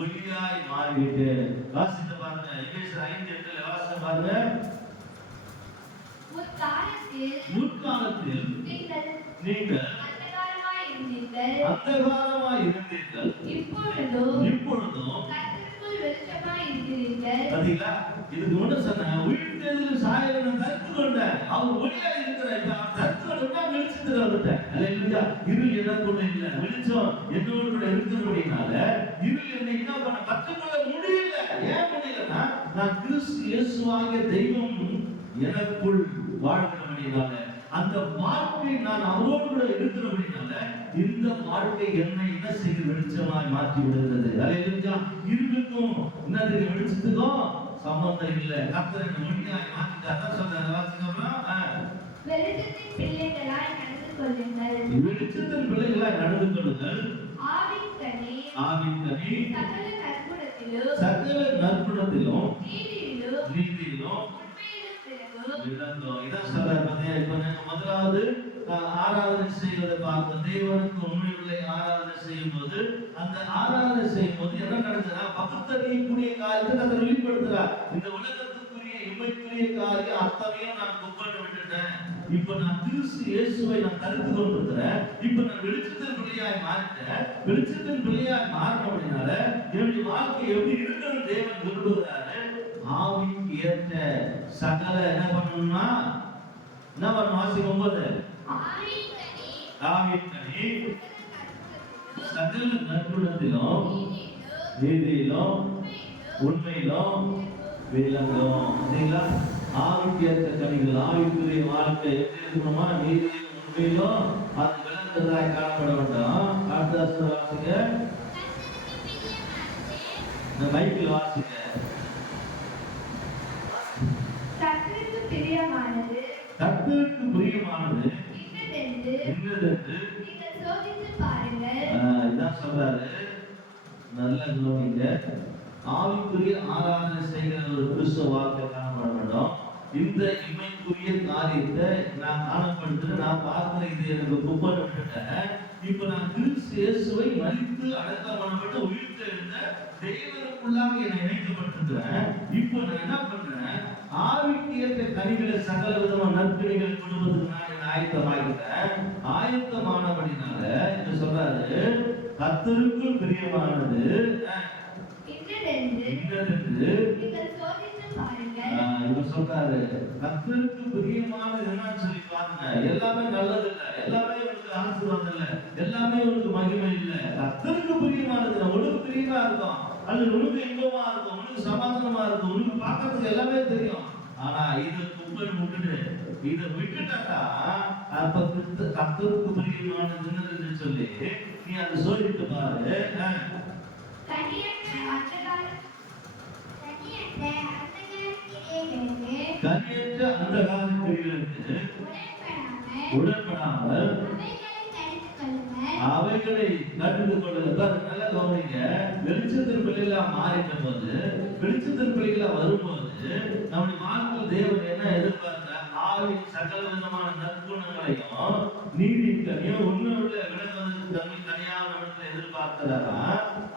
ஒளியாய் மாறிவிட்டு. வாசித்து பாருங்க, எபேசியர் 5:8 வாசித்து பாருங்க. முற்காலத்தில் நீங்கள் அந்தகாரமாய் இருந்தீர்கள், இப்பொழுதும் கர்த்தருக்குள் வெளிச்சமாய் இருக்கிறீர்கள். பாத்தீங்களா? இதுக்கு முன்ன சொன்ன உயிர்த்தெழுதலின் சாயலை நான் தரித்து கொண்டேன். அவர் ஒளியாய் இருக்கிறார். தரித்து கொண்டா வெளிச்சத்துல வந்துட்டேன். ஹல்லேலூயா. இருள் எனக்குள்ள இல்லை, வெளிச்சம் என்னோடு கூட இருக்கிறபடினால இருள் என்னை என்ன பண்ண கற்றுக்கொள்ள முடியல. ஏன் முடியலன்னா, நான் கிறிஸ்து இயேசுவாகிய தெய்வம் எனக்குள் வாழ்கிறபடினால, அந்த வாழ்க்கை நான் அவரோடு கூட இருக்கிறபடினால இந்த வாழ்க்கை என்னை என்ன செய்ய வெளிச்சமாய் மாற்றி விடுகிறது. ஹல்லேலூயா. இருளுக்கும் என்னது வெளிச்சத்துக்கும் சம்பந்தம் இல்லை. கர்த்தர் என்னை ஒளியாய் மாற்றிட்டார் சொல்றாரு. வாசிக்கலாம். வெளிச்சத்தின் பிள்ளைகளாய் நடந்து கொள்ளுங்கள். வெளிச்சத்தின் பிள்ளைகளாய் நடந்து கொள்ளுங்கள். ஆவின் கனி சகல நற்குணத்திலும் நீதியிலும் இதான் சொல்றாரு. முதலாவது ஆராதனை செய்வதை பார்க்க, தேவனுக்கு உண்மையுள்ள ஆராதனை செய்யும் போது, அந்த ஆராதனை செய்யும் போது என்ன நடக்குதுன்னா, பகுத்தறியக்கூடிய காரியத்தை அதை வெளிப்படுத்துறார். இந்த உலகத்துக்குரிய இம்மைக்குரிய காரியம் அத்தனையும் நான் குப்பன்னு விட்டுட்டேன். இப்ப நான் கிறிஸ்து இயேசுவை நான் தரித்து கொண்டிருக்கிறேன். இப்ப நான் வெளிச்சத்தின் பிள்ளையாய் மாறிட்டேன். வெளிச்சத்தின் பிள்ளையாய் மாறினபடினால என்னுடைய வாழ்க்கை எப்படி இருக்கணும் தேவன் விரும்புகிறாரு. ஆவிக்கு ஏற்ற சகல என்ன பண்ணணும்னா, என்ன பண்ண வாசிக்கும் போது ஆவின் கனி சகல நற்குணத்திலும் நீதியிலும் உண்மையிலும் விளங்கும். சரிங்களா? ஆவிக்கு ஏற்ற கனிகள், ஆவிக்குரிய வாழ்க்கை எப்படி இருக்கணுமா? நீதியிலும் உண்மையிலும் அது விளங்குறதாய் காணப்பட வேண்டும். அடுத்த வசனம் வாசிங்க. இந்த மைக்கில் வாசிங்க. கர்த்தருக்கு பிரியமானது கர்த்தருக்கு பிரியமானது இன்னதென்று இன்னதென்று நீங்கள் சோதித்து பாருங்கள். இதான் சொல்றாரு. நல்ல கவனிங்க. ஆவிக்குரிய ஆராதனை செய்கிற ஒரு கிறிஸ்துவ வாழ்க்கை காணப்பட வேண்டும். இந்த இமைக்குரிய காரியத்தை நான் காணப்படுத்துறேன், நான் பார்க்கிறேன், இது எனக்கு குப்பன் விட்டுட்டேன். இப்ப நான் கிறிஸ்து இயேசுவை மரித்து அடக்கம் பண்ணப்பட்டு உயிர்த்தெழுந்த தேவனுக்குள்ளாக என்னை இணைக்கப்பட்டிருக்கிறேன். இப்ப நான் என்ன பண்றேன்? ஆவிக்கு ஏற்ற கனிகளை சகல விதமான நற்கனிகள் கொடுப்பதற்கு நான் என்னை ஆயத்தமாகிறேன். ஆயத்தமானபடினால என்ன சொல்றாரு? கர்த்தருக்குள் பிரியமானது இன்னதென்று நீங்கள் சோதித்து பாருங்கள். இவர் சொல்றாரு, கர்த்தருக்கு பிரியமானது என்னன்னு சொல்லி பாருங்க. எல்லாமே நல்லது இல்ல, எல்லாமே உங்களுக்கு ஆசீர்வாதம் இல்ல, எல்லாமே உங்களுக்கு மகிமை இல்ல. கர்த்தருக்கு பிரியமானது உனக்கு பிரியமா இருக்கும், அல்லது உனக்கு இன்பமா இருக்கும், உனக்கு சமாதானமா இருக்கும், உனக்கு பார்க்கறதுக்கு எல்லாமே தெரியும். ஆனா இதை கும்பல் இதை விட்டுட்டாக்கா அப்ப கர்த்தருக்கு பிரியமானது என்னன்னு சொல்லி நீ அதை சோதித்து பாரு. கனியற்ற அந்தகார கிரியைகளுக்கு உடன்படாமல் அவைகளை கடிந்து கொள்ளுங்கள். நல்ல கவனிங்க. வெளிச்சத்தின் பிள்ளைகளா மாறிட்ட போது, வெளிச்சத்தின் பிள்ளைகளா வரும்போது நம்முடைய வாழ்க்கையில் தேவன் என்ன எதிர்பார்க்கிறார்? ஆவின் சகல விதமான நற்குணங்களையும் நீதியின் கனியும் உண்மையுள்ள விளங்குவதற்கு தன்மை கனியாக நம்மிடத்தில் எதிர்பார்க்கிறாரா?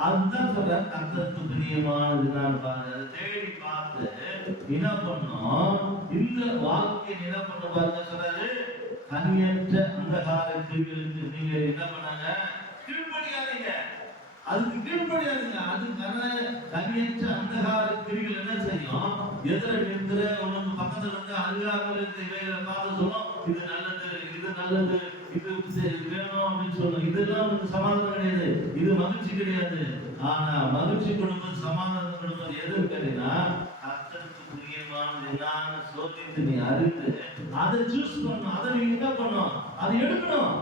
அதுதான் சொல்ற கர்த்தருக்கு பிரியமானது. நான் பாருங்க, அதை தேடி பார்த்து என்ன பண்ணோம்? இந்த வாழ்க்கையை என்ன பண்ண பாருங்க சொல்றாரு. கனியற்ற அந்தகார கிரியைகளுக்கு நீங்க என்ன பண்ணாங்க? கீழ்ப்படியாதீங்க. அதுக்கு கீழ்ப்படியாதீங்க. அது கனியற்ற அந்தகார கிரியைகள் என்ன செய்யும்? எதிர நிற்கிற உனக்கு பக்கத்துல இருந்து அருகாமல் இருந்து இவைகளை பார்த்து சொல்லும், இது நல்லது, இது நல்லது, இது வேணும் அப்படின்னு சொல்லும். இதெல்லாம் உனக்கு சமாதானம் கிடையாது, இது மகிழ்ச்சி கிடையாது. ஆனா மகிழ்ச்சி கொடுப்பது, சமாதானம் கொடுப்பது எது கேட்டீங்கன்னா கர்த்தருக்கு பிரியமானது என்னன்னு சோதித்து நீ அறிந்து அதை சூஸ் பண்ணணும். அதை நீங்க என்ன பண்ணணும்? அதை எடுக்கணும்.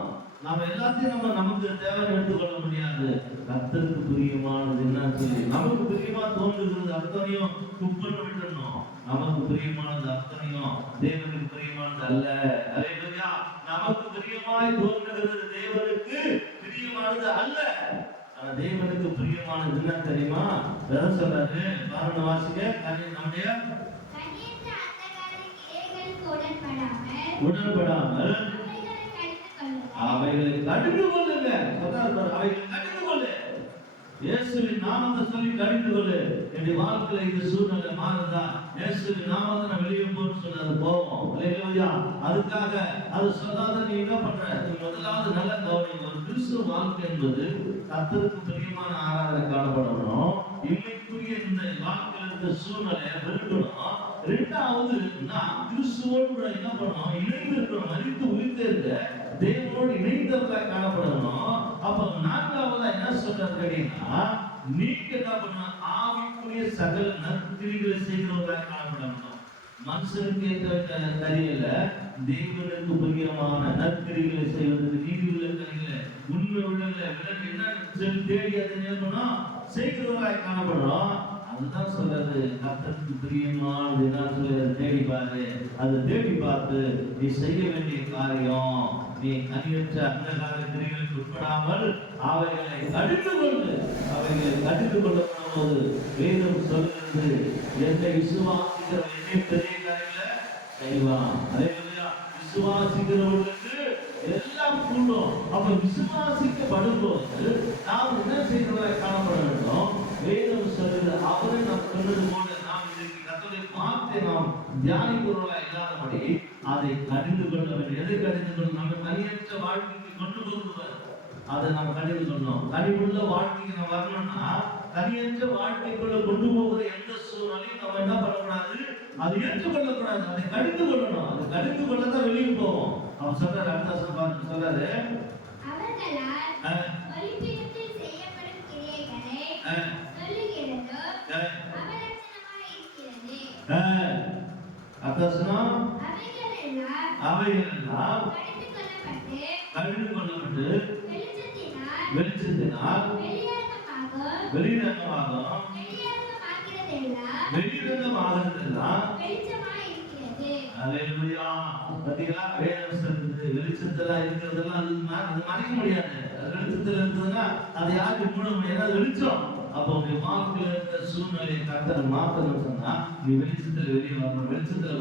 நாம எல்லாத்தையும் நமக்கு தேவை எடுத்துக்கொள்ள முடியாது. கர்த்தருக்கு பிரியமானது என்னன்னு சொல்லி நமக்கு பிரியமா தோன்றுகிறது அத்தனையும் குப்பன்னு விட்டுறணும். நமக்கு பிரியமானது அத்தனையும் தேவனுக்கு பிரியமானது அல்ல. அல்லேலூயா. நமக்கு பிரியமாய் தோன்றுகிறது தேவனுக்கு பிரியமானது அல்ல. ஆனா தேவனுக்கு பிரியமானது என்ன தெரியுமா? எதை சொல்றாரு பாருங்க, வாசிங்க. நம்முடைய உடன்படாமல் அவைகளை கடிந்து கொள்ளுங்க. அவைகளை கடிந்து கொள்ளு. இயேசுவின் நாமத்தை சொல்லி கடிந்து கொள்ளு. என்னுடைய வாழ்க்கையில இந்த சூழ்நிலை மாறுதா? இயேசுவின் நாமத்தை நான் வெளியே போன்னு சொல்லி அது போவோம். அல்லேலூயா. அதுக்காக அது சொல்லாத நீ என்ன பண்ற? நீ முதலாவது நல்ல கவனிங்க. ஒரு கிறிஸ்துவ வாழ்க்கை என்பது கர்த்தருக்கு பிரியமான ஆராதனை காணப்படணும். இன்னைக்குரிய இந்த வாழ்க்கையில இருந்த சூழ்நிலையை வெறுக்கணும். இரண்டாவது நான் கிறிஸ்துவோடு கூட என்ன பண்ணணும்? இணைந்து இருக்கணும். மரித்து உயிர்த்தெழுந்த தேவனோடு இணைந்தவர்களாக காணப்படணும். அப்ப நான்காவதா என்ன சொல்றது கேட்டீங்கன்னா, நீங்க என்ன பண்ணணும்? ஆவிக்குரிய சகல நற்கிரிகளை செய்கிறவர்களாக காணப்படணும். மனுஷனுக்கு ஏற்ற கரியல்ல, தேவனுக்கு பிரியமான நற்கிரிகளை செய்வதற்கு நீதி உள்ள கரியல, உண்மை உள்ள விலங்கு என்ன தேடி அதை நேர்மணும் செய்கிறவர்களாக காணப்படுறோம். அதுதான் சொல்றது கர்த்தருக்கு பிரியமானது என்ன சொல்லி அதை தேடி பாரு. அதை தேடி பார்த்து நீ செய்ய வேண்டிய காரியம், நீ கனியற்ற அந்தகார கிரியைகளுக்கு உட்படாமல் அவைகளை கடிந்து கொண்டு, அவைகளை கடிந்து கொள்ளப்படும் போது வேதம் சொல்கிறது, என்னை விசுவாசிக்கிற என்னை பெரிய காரியங்களை செய்வான். அல்லேலூயா. விசுவாசிக்கிறவர்களுக்கு எல்லாம் கூடும். அப்ப விசுவாசிக்கப்படும் போது நாம் என்ன செய்கிறவரை காணப்பட வேண்டும்? வேதம் சொல்லுது, அவரை நாம் சொன்னது போல நாம் இன்றைக்கு கர்த்தருடைய வார்த்தை நாம் தியானிக்கிறவர்களா இல்லாதபடி அதை கடிந்து கொள்ள வேண்டும். எதை கடிந்து கொள்ள? நம்ம கனியற்ற வாழ்க்கைக்கு கொண்டு போகுவார், அதை நாம் கடிந்து கொள்ளணும். கனிவுள்ள வாழ்க்கைக்கு நம்ம வரணும்னா கனியற்ற வாழ்க்கைக்குள்ள கொண்டு போகிற எந்த சூழ்நிலையும் நம்ம என்ன பண்ணக்கூடாது? அதை ஏற்றுக்கொள்ளக்கூடாது, அதை கடிந்து கொள்ளணும். அதை கடிந்து கொள்ளதான் வெளியே போவோம். அவன் சொல்றாரு, அடுத்த சொல்றாரு, அவைகளெல்லாம் கொள்ளப்பட்டு வெளிச்சத்தினால் வெளிச்சத்தினால் வெளிரங்கமாகும் வெளிரங்கமாகிறதெல்லாம் அல்லேலூயா. பாத்தீங்களா, வேதம் சொல்லுது வெளிச்சத்துல இருக்கிறதெல்லாம் அது மறைக்க முடியாது. வெளிச்சத்துல இருக்குதுன்னா அது யாருக்கு மூட முடியாது, அது வெளிச்சம். அப்போ உங்க வாழ்க்கையில இருக்கிற சூழ்நிலையை கர்த்தர் மாத்தணும்னு சொன்னா நீ வெளிச்சத்துல வெளியே வரணும். வெளிச்சத்துல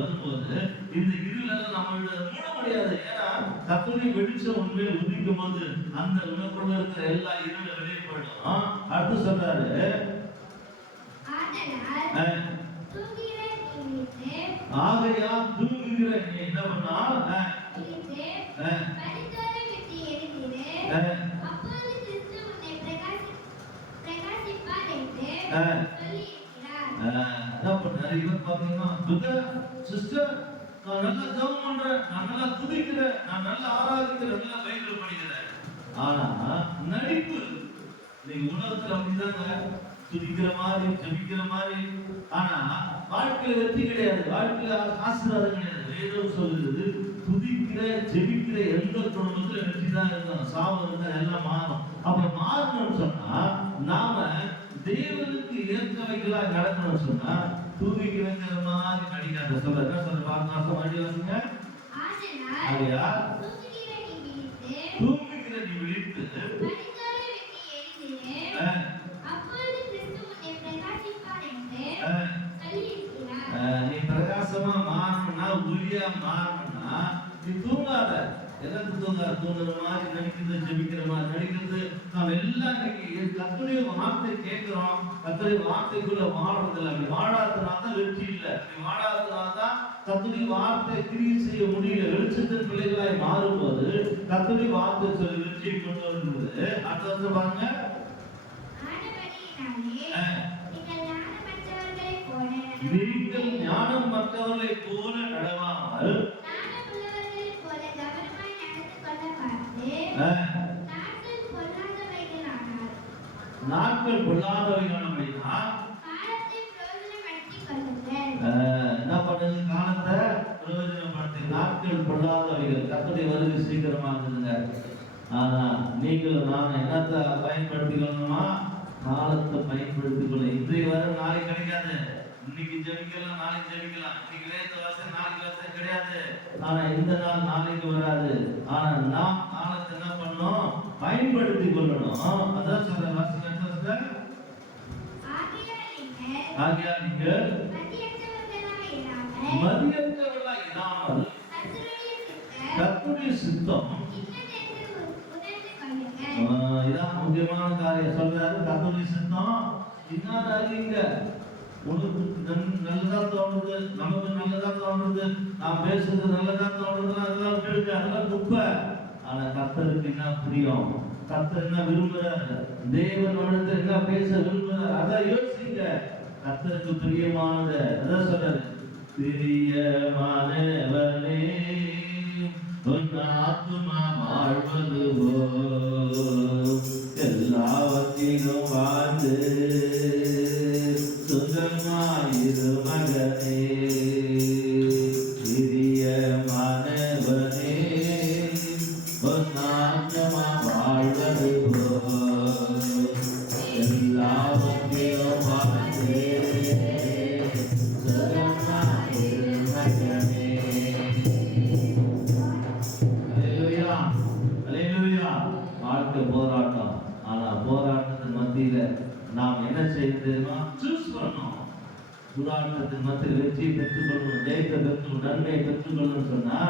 வரும்போது இந்த இருளெல்லாம் நம்ம மூட முடியாது. ஏன்னா கர்த்தருடைய வெளிச்சம் உண்மையில உதிக்கும் போது அந்த உனக்குள்ள இருக்கிற எல்லா இருள வெளியே போயிடும். அடுத்து சொல்றாரு, ஆகையா தூங்குகிற நீ என்ன பண்ணா நான் நல்லா ஜெபம் பண்றேன், நான் நல்லா துதிக்கிறேன், நான் நல்லா ஆராதிக்கிறேன், நல்லா பைபிள் படிக்கிறேன். ஆனா நடிப்பு நீங்க உலகத்துல அப்படிதாங்க, துதிக்கிற மாதிரி ஜெபிக்கிற மாதிரி, ஆனா வாழ்க்கையில வெற்றி கிடையாது, வாழ்க்கையில ஆசீர்வாதம் கிடையாது. வேதம் சொல்லுது துதிக்கிற ஜெபிக்கிற எந்த குடும்பத்துல வெற்றி தான் இருக்கணும், சாவு இருந்தா எல்லாம் மாறும். அப்ப மாறணும்னு சொன்னா நாம தேவனுக்கு ஏற்றவைகளா நடக்கணும்னு சொன்னா துதிக்கிறங்கிற மாதிரி நடிக்காத. சொல்ற என்ன சொல்ற பாருங்க, வாசிங்க. ஆகையா தூங்குகிற நீ விழித்து நீ பிரகாசமா மாறணும்னா, ஒளியா மாறணும்னா நீ தூங்காத. எல்லாத்துக்கும் தூங்குற மாதிரி நடிக்கிறது, ஜெபிக்கிற மாதிரி நடிக்கிறது. நாம் எல்லாம் கர்த்தருடைய வார்த்தை கேட்கிறோம், கர்த்தருடைய வார்த்தைக்குள்ள வாழறது இல்லை. அப்படி வாழாததுனால தான் வெற்றி இல்லை. அப்படி வாழாததுனால தான் கர்த்தருடைய வார்த்தை கிரியை செய்ய முடியல. வெளிச்சத்தின் பிள்ளைகளாய் மாறும்போது கர்த்தருடைய வார்த்தை சொல்லி வெற்றியை கொண்டு வருகிறது. அடுத்த வருஷம் பாருங்க, நீங்கள் ஞானம் மற்றவர்களை போல நடவாமல் நாட்கள் பொல்லாதவைகளா என்ன பண்ணுங்க, காலத்தை பிரயோஜனப்படுத்தி. நாட்கள் பொல்லாதவைகள், கர்த்தருடைய வருகை சீக்கிரமா இருக்குதுங்க. ஆனா நீங்கள் நான் என்னத்தை பயன்படுத்திக்கணுமா, காலத்தை பயன்படுத்திக் கொள்ள. இன்றைய வர நாளைக்கு கிடைக்காது. இன்னைக்கு ஜெபிக்கலாம், நாளைக்கு ஜெபிக்கலாம். இன்னைக்கு வேத வாசம் நாளைக்கு வாசம் கிடையாது. ஆனா இந்த நாள் நாளைக்கு வராது. ஆனா நாம் காலத்தை என்ன பண்ணணும், பயன்படுத்திக் கொள்ளணும். அதான் சொல்ற வாசகம். ஆகையா நீங்கள் மதியற்றவர்களாய் இராமல் கர்த்தருடைய சித்தம், இதான் முக்கியமான காரியம் சொல்றாரு. கர்த்தருடைய சித்தம் இன்னார் அறியுங்க. உனக்கு நல்லதா தோணுது, நமக்கு நல்லதா தோணுது, நாம் பேசுறது நல்லதா தோணுது, அதெல்லாம் விட்டுடுங்க, அதெல்லாம் குப்பை. ஆனா கர்த்தருக்கு என்ன புரியும், கர்த்தர் என்ன விரும்புறாரு, தேவன் நம்மிடத்தில் என்ன பேச விரும்புறாரு, அதை யோசிங்க. கர்த்தருக்கு பிரியமானது அதான் சொல்றாரு, பிரியமானவனே உன் ஆத்துமா வாழ்வது எல்லாவற்றிலும் வாழ்ந்து சுகமாயிரு மகனே. பிரியமானவனே உன் ஆத்துமா வாழ்வது எல்லாவற்றிலும் வாழ்ந்து சுகமாயிரு மகனே. வாழ்க்கை போராட்டம். ஆனா போராட்டத்தின் மத்தியில நாம் என்ன செய்யணுமா, சூஸ் பண்ணணும். போராட்டத்தின் மத்தியில் வெற்றியை பெற்றுக்கொள்ளணும், ஜெயத்தை பெற்றுக்கொள்ளணும், நன்மையை பெற்றுக்கொள்ளணும் சொன்னா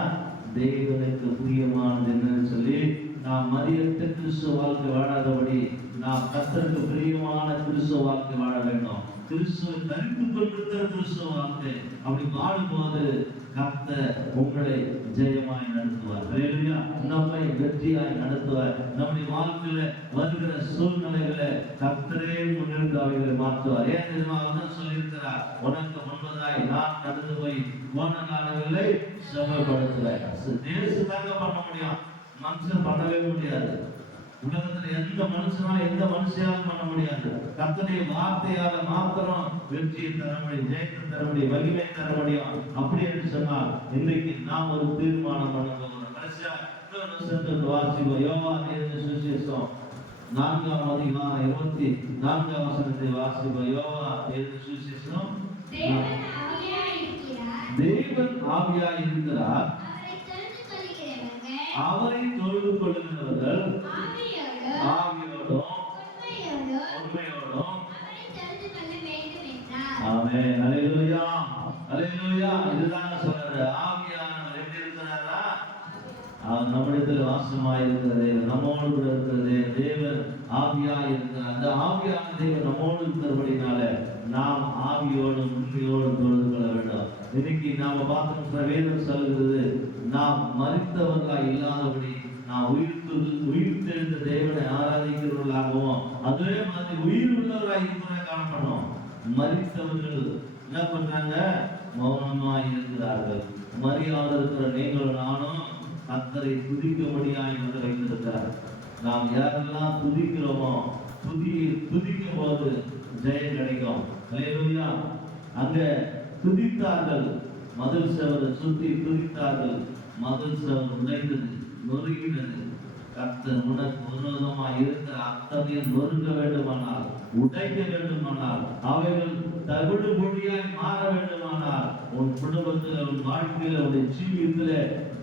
தேவனுக்கு பிரியமானது என்னன்னு சொல்லி நாம் மதியற்ற கிறிஸ்துவ வாழ்க்கை வாழாதபடி நாம் கர்த்தருக்கு பிரியமான கிறிஸ்துவ வாழ்க்கை வாழ வேண்டும். கிறிஸ்துவை தரித்துக் கொண்டிருக்கிற கிறிஸ்துவ வாழ்க்கை அப்படி வாழும்போது கர்த்தர் உங்களை ஜெயமாய் நடத்துவார். ஹல்லேலூயா. நம்மை வெற்றியாய் நடத்துவார். நம்முடைய வாழ்க்கையில வருகிற சூழ்நிலைகளை கர்த்தரே முன்னிருந்து அவைகளை மாற்றுவார். ஏன் தெரியுமா சொல்லியிருக்கிறார், உனக்கு முன்பதாய் நான் நடந்து போய் கோணலானவர்களை செவ்வாய்ப்படுத்துவேன். தேசு தாங்க பண்ண முடியும், மனுஷன் பண்ணவே முடியாது. உலகத்துல எந்த மனுஷனாலும் எந்த மனுஷியாலும் பண்ண முடியாது. கர்த்தருடைய வார்த்தையால மாத்திரம் வெற்றியை தர முடியும், ஜெயத்தை தர முடியும், மகிமை தர முடியும். அப்படி என்று சொன்னால் இன்றைக்கு நாம் ஒரு தீர்மானம் பண்ண போகிறோம். இன்னொரு வசனத்தை வாசிப்போம். யோவான் எழுதின சுவிசேஷம் 4ஆம் அதிகாரம் 24ஆம் வசனத்தை வாசிப்போம். யோவான் எழுதின சுவிசேஷம் தேவன் ஆவியாய் இருக்கிறார். தேவன் ஆவியாய் இருக்கிறார். அவரை தொழுது கொள்ளுகிறவர்கள் ஆவியோடும் உண்மையோடும் ஆமென். அல்லேலூயா, அல்லேலூயா. இதுதான் சொல்றாரு. ஆவியானவர் எப்படி இருக்கிறாரா? அவர் நம்மிடத்தில் வாசமாய் இருக்கிறது, நம்மோடு கூட இருக்கிறது. தேவன் ஆவியாய் இருக்கிறார். அந்த ஆவியான தேவன் நம்மோடு இருக்கிறபடினால நாம் ஆவியோடும் உண்மையோடும் தொழுது கொள்ள வேண்டும். இன்னைக்கு நாம பார்த்தோம், வேதம் சொல்கிறது, நாம் மரித்தவர்களாய் இல்லாதபடி நாம் உயிர்த்தெழுந்த தேவனை ஆராதிக்கிறவர்களாகவும் அதே மாதிரி உயிர் உள்ளவராய் இருக்கிற காணப்படும். மரித்தவர்கள் என்ன பண்றாங்க? மௌனமாய் இருக்கிறார்கள். மரியாதை இருக்கிற நீங்களும் நானும் கர்த்தரை துதிக்கும்படியாய் வந்து வைத்திருக்கிறார். நாம் யாரெல்லாம் துதிக்கிறோமோ துதிக்கும் போது ஜெயம் கிடைக்கும். அல்லேலூயா. அங்க துதித்தார்கள், மதில் செவரை சுற்றி துதித்தார்கள். மதில் செவர் உடைந்தது, நொறுங்கினது. கர்த்தர் உனக்கு விரோதமாய் இருக்கிற அத்தனையும் நொறுங்க வேண்டுமானால், உடைக்க வேண்டுமானால், அவைகள் தவிடு பொடியாய் மாற வேண்டுமானால், உன் குடும்பத்தில், உன் வாழ்க்கையில, உன்னுடைய ஜீவியத்தில்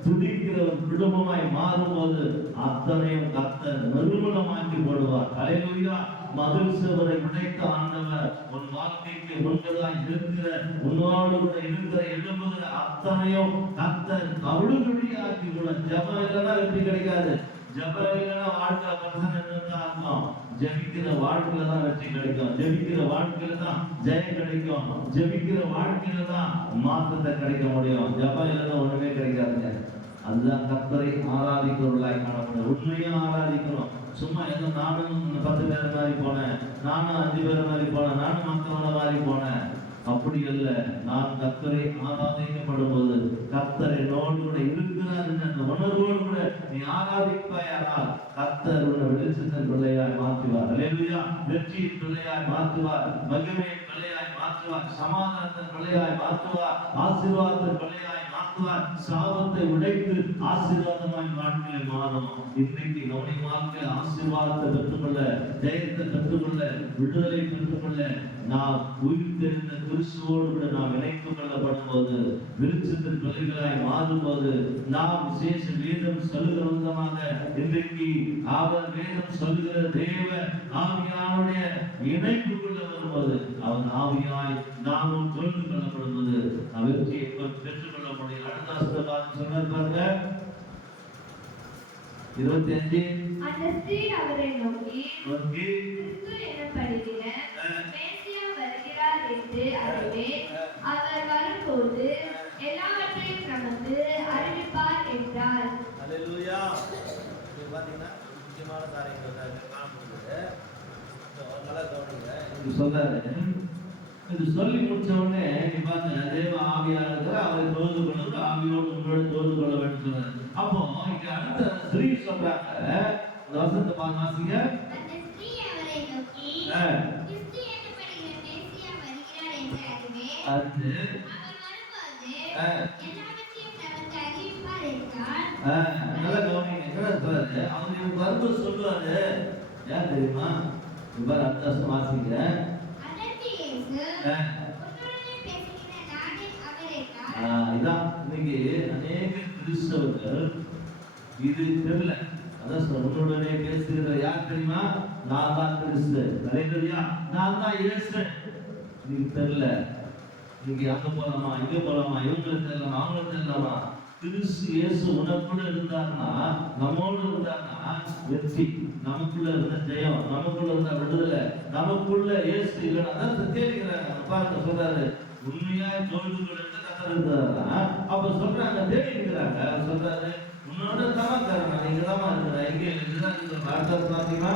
துதிக்கிற ஒரு குடும்பமாய் மாறும்போது அத்தனையும் கர்த்தர் நிர்மூலமாக்கி போடுவார். அல்லேலூயா. மதில் சுவரை உடைத்த ஆண்டவர் உன் வாழ்க்கைக்கு முன்பதாய் இருக்கிற, உன்னோடு கூட இருக்கிற எழும்புகிற அத்தனையும் கர்த்தர் தவிடுபடியாக்கி கூட. ஜெபம் இல்லைன்னா வெற்றி கிடைக்காது. ஜெபம் இல்லைன்னா வாழ்க்கை பிரச்சனை இருக்கும். ஜெபிக்கிற வாழ்க்கையில தான் வெற்றி கிடைக்கும். ஜெபிக்கிற வாழ்க்கையில தான் ஜெயம் கிடைக்கும். ஜெபிக்கிற வாழ்க்கையில தான் மாற்றத்தை கிடைக்க முடியும். ஜெபம் இல்லைன்னா ஒண்ணுமே கிடைக்காதுங்க. அதுதான் கர்த்தரை ஆராதிக்கிறவர்களாய் காணப்படும். உண்மையா ஆராதிக்கிறோம். சும்மா ஏதோ நானும் 10 பேர் மாதிரி போனேன், நானும் 5 பேர் மாதிரி போனேன், நானும் மற்றவங்கள மாதிரி போனேன், அப்படி அல்ல. நான் கர்த்தரை ஆராதிக்கப்படும் போது கர்த்தர் என்னோடு கூட இருக்கிறார் என்ற அந்த உணர்வோடு கூட நீ ஆராதிப்பாயானால் கர்த்தர் உன்னை வெளிச்சத்தின் பிள்ளையாய் மாற்றுவார். அல்லேலூயா. வெற்றியின் பிள்ளையாய் மாற்றுவார், மகிமையின் பிள்ளையாய் மாற்றுவார், சமாதானத்தின் பிள்ளையாய் மாற்றுவார், ஆசீர்வாதத்தின் பிள்ளையாய் மாற்றுவார். சாபத்தை உடைத்து ஆசீர்வாதமாய் வாழ்க்கையை மாறும். இன்றைக்கு நம்முடைய வாழ்க்கையில் ஆசீர்வாதத்தை பெற்றுக்கொள்ள, ஜெயத்தை பெற்றுக்கொள்ள, விடுதலை பெற்றுக்கொள்ள நாம் உயிர் தெரிந்த கிறிஸ்துவோடு கூட நாம் இணைத்துக் கொள்ளப்படும் போது, வெளிச்சத்தின் பிள்ளைகளாய் மாறும்போது, நாம் விசேஷ வேதம் சொல்லுகிற விதமாக இன்றைக்கு அவர் வேதம் சொல்லுகிற தேவ ஆவியானுடைய இணைப்புக்குள்ள வரும்போது, அவன் ஆவியாய் நாமும் தொழுது கொள்ளப்படும்போது வெற்றியை பெற்றுக்கொள்ள முடியும். அடுத்த சொன்னார் பாருங்க, 25. அந்த ஸ்திரீ அவரை நோக்கி, கிறிஸ்து எனப்படுகிற மேசியா வருகிறார் என்று அறிவேன். அவர் வரும்போது எல்லாவற்றையும் நமக்கு அறிவிப்பார் என்றார். அல்லேலூயா. இது பாத்தீங்கன்னா முக்கியமான காரியங்கள் காணப்படுது. நல்லா கவனிங்க. இது சொல்றாரு. இது சொல்லி முடிச்ச உடனே நீ பாருங்க, தேவ ஆவியா இருக்கிற அவரை தொழுது கொள்வது, ஆவியோடு உங்களோடு தொழுது கொள்ள வேண்டும் சொன்னார். அப்போ இங்க அடுத்த ஸ்திரீ சொல்றாங்க, அந்த வசனத்தை வாசிங்க. அந்த ஸ்திரீ அவரை நோக்கி, கிறிஸ்து எனப்படுகிற மேசியா வருகிறார் என்று அறிவேன். அவர் வரும்போது எல்லாவற்றையும் நமக்கு அறிவிப்பார் என்றார். நல்லா கவனிங்க. என்ன சொல்றாரு? அவர் இவங்க வரும்போது சொல்லுவாரு, ஏன் தெரியுமா? இப்ப அடுத்த வருஷம் வாசிங்க. இதான் இன்னைக்கு அநேக கிறிஸ்தவர்கள் இது தெரியல. அதான் உன்னுடனே பேசுகிற யார் தெரியுமா? நான் தான் கிறிஸ்து. அல்லேலூயா. நான் தான் இயேசு. நீங்க தெரியல. நீங்க அங்க போலாமா, இங்க போலாமா, இவங்களுக்கு தெரியலாமா, அவங்களுக்கு தெரியலாமா? கிறிஸ்து இயேசு உனக்குள்ள இருந்தார்னா, நம்மோடு இருந்தார்னா வெற்றி, நமக்குள்ள இருந்த ஜெயம், நமக்குள்ள இருந்த விடுதலை, நமக்குள்ள இயேசு இல்லைன்னா அதான் தேடிக்கிறாங்க. பாருங்க சொல்றாரு, உண்மையா தொழுது கொள்ளுங்க கர்த்தர் இருந்தாரா? அப்ப சொல்றாங்க தேடிக்கிறாங்க. சொல்றாரு, உன்னோட தான் தரணும், நீங்க தான் இருக்கிற எங்க இதுதான் இந்த வார்த்தை பாத்தீங்கன்னா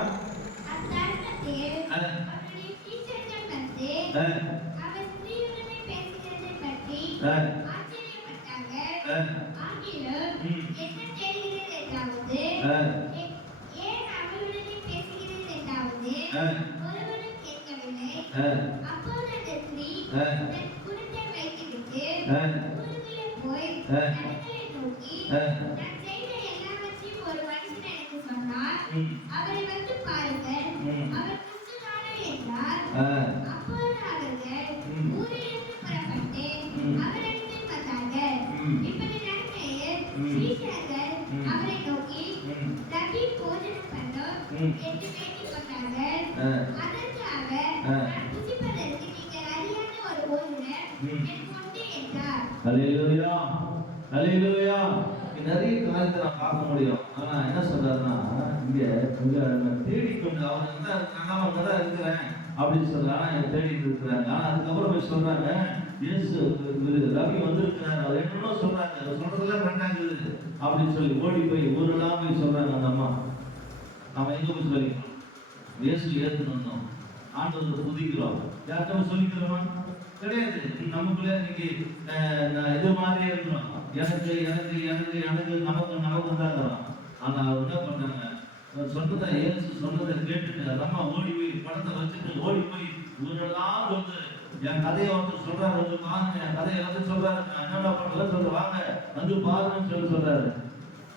அப்பொழுது அவர்கள் ஊரிலிருந்து புறப்பட்டு அவரிடத்தில் வந்தார்கள். இப்படி நடக்கையில் சீஷர்கள் அவரை நோக்கி, ரபி, போஜனம் பண்ணோம் என்று வேண்டிக் கொண்டார்கள். அதற்கு அவர், நான் புசிப்பதற்கு நீங்கள் அறியாத ஒரு ஓய்வுடன் எனக்கு உண்டு என்றார். ஹல்லேலூயா, ஹல்லேலூயா. நிறைய காரியத்தை நான் பார்க்க முடியும். ஆனா என்ன சொல்றாருன்னா, இங்க தேடிக்கொண்டு அவங்க தான் இருக்காங்க, அவங்க தான் இருக்கிறேன் அப்படின்னு சொல்றாங்க, தேடிட்டு இருக்கிறாங்க. ஆனா அதுக்கப்புறம் போய் சொல்றாங்க, இயேசு ரவி வந்திருக்கிறார், அவர் என்னென்ன சொல்றாங்க, சொல்றதெல்லாம் கரெக்டாங்க அப்படின்னு சொல்லி ஓடி போய் ஊரெல்லாம் போய் சொல்றாங்க. அந்த அம்மா நம்ம எங்க போய் சொல்லிக்கிறோம், இயேசு ஏற்றுன்னு வந்தோம், ஆண்டவர் புதிக்கிறோம், யார்கிட்ட சொல்லிக்கிறோமா? கிடையாது. நமக்குள்ள இன்னைக்கு இது மாதிரியே இருக்கிறோம், எனக்கு எனக்கு எனக்கு எனக்கு நமக்கு நமக்கு தான். ஆனா அவர் என்ன பண்றாங்க, சொன்னதை ஏசு சொன்னதை கேட்டுட்டு அம்மா ஓடி போய் படத்தை வச்சுட்டு ஓடி போய் ஊரெல்லாம் வந்து என் கதையை வந்து சொல்றாரு, வந்து பாருங்க, என் கதையை வந்து சொல்றாரு, என்னடா பண்ணல சொல்ற, வாங்க வந்து பாருங்கன்னு சொல்றாரு.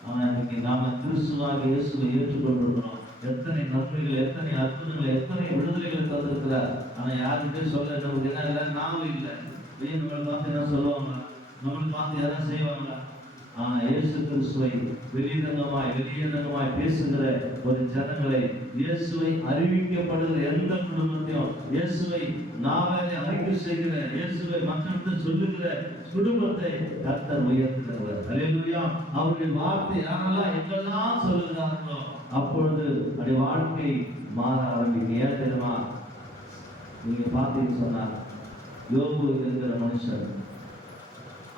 ஆனா இன்னைக்கு நாம கிறிஸ்துவாக இயேசுவை ஏற்றுக்கொண்டிருக்கிறோம். எத்தனை நன்மைகள், எத்தனை அற்புதங்கள், எத்தனை விடுதலைகள் தந்திருக்கிறார். ஆனா யாருக்கிட்டே சொல்ல என்ன நாவும் இல்லை. நம்மளை பார்த்து என்ன சொல்லுவாங்க, நம்மளை பார்த்து யாரும் செய்வாங்க. ஆனா இயேசு கிறிஸ்துவை வெளியரங்கமாய் பேசுகிற ஒரு ஜனங்களை, இயேசுவை அறிவிக்கப்படுகிற எந்த குடும்பத்தையும், இயேசுவை நாவே அறிக்கை செய்கிற, இயேசுவை மக்களுக்கு சொல்லுகிற குடும்பத்தை கர்த்தர் உயர்த்துகிறவர். ஹல்லேலூயா. அவருடைய வார்த்தை யாரெல்லாம் எங்கெல்லாம் சொல்லுகிறார்களோ அப்பொழுது அப்படி வாழ்க்கை மாற ஆரம்பிக்கும். ஏன் தெரியுமா? நீங்க பார்த்தீங்கன்னு சொன்னா, யோபு என்கிற மனுஷன்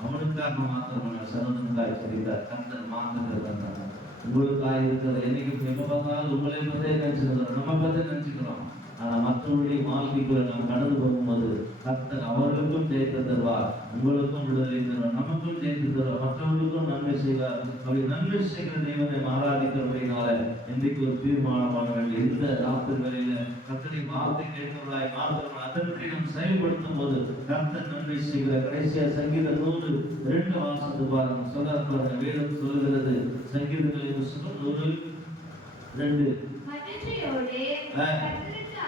அவனுக்காக மாத்திரம் சர்வனுக்காய் செய்தார், கர்த்தர் மாற்றுகிறது. உங்களுக்காக இருக்கிற என்னைக்கு எப்ப பார்த்தாலும் உங்களை பத்தே நினைச்சுக்கிறோம், நம்ம பத்தே நினைச்சுக்கிறோம். ஆனா மற்றவருடைய வாழ்க்கைக்குள்ள நாம் கடந்து போகும்போது கர்த்தர் அவர்களுக்கும் ஜெயத்தை தருவார், உங்களுக்கும் விடுதலை தருவார், நமக்கும் ஜெயத்தை தருவார், மற்றவர்களுக்கும் நன்மை செய்வார். அப்படி நன்மை செய்கிற தேவனை ஆராதிக்கிறபடினால இன்றைக்கு ஒரு தீர்மானம் பண்ண வேண்டிய இந்த ராத்திரி வேளையில கர்த்தரை வார்த்தை கேட்கிறவர்களாய் மாத்திரம் அதன்படி நாம் செயல்படுத்தும் போது கர்த்தர் நன்மை செய்கிற. கடைசியா சங்கீதம் 102 வாசத்து பாருங்க, சொல்ல வேதம் சொல்லுகிறது. சங்கீதங்களின் புத்தகம் 102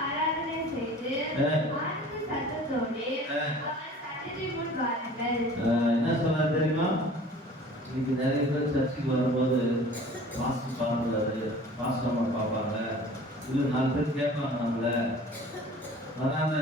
ஆராதனை செய்து ஆனந்த சத்தத்தோடு அவர் சந்நிதி முன் வாருங்கள். என்ன சொல்றாரு தெரியுமா? இன்னைக்கு நிறைய பேர் சர்ச்சுக்கு வரும்போது பாஸ்டர் பாடுறாரு, பாஸ்டர் பார்ப்பாங்க, இல்லை 4 பேர் கேட்பாங்க நம்மள. வராத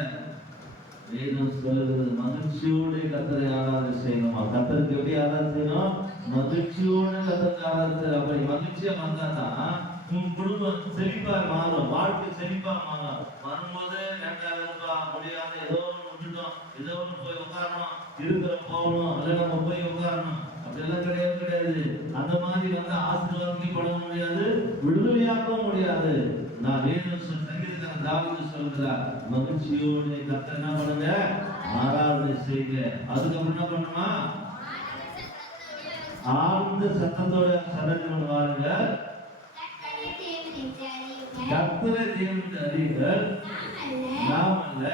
வேதம் சொல்லுகிறது, மகிழ்ச்சியோடு கர்த்தரை ஆராதனை செய்யணுமா? கர்த்தருக்கு எப்படி ஆராதனை செய்யணும்? மகிழ்ச்சியோடு கர்த்தருக்கு ஆராதனை. அப்படி மகிழ்ச்சியா வந்தாதான் உன் குடும்பம் செழிப்பா மாறும், வாழ்க்கை செழிப்பா மாறும். வரும்போது வேண்டாம் முடியாது, ஏதோ ஒன்று விட்டுட்டோம், ஏதோ ஒன்று போய் உட்காரணும், இருக்கிற போகணும், அல்ல நம்ம போய் உட்காரணும், அப்படியெல்லாம் கிடையாது. அந்த மாதிரி வந்து ஆசீர்வாதம் பட முடியாது, விடுதலையாக்கவும் முடியாது. நான் வேணும் சங்கீதக்காரன் தாவீது சொல்கிறார், மகிழ்ச்சியோடு கர்த்தரை என்ன பண்ணுங்க, ஆராதனை செய்யுங்க. அதுக்கப்புறம் என்ன பண்ணுமா? ஆழ்ந்த சத்தத்தோட சரணி பண்ணுவாருங்க. கர்த்தரை தேவனுக்கு அறியுங்கள், நாம் அல்ல,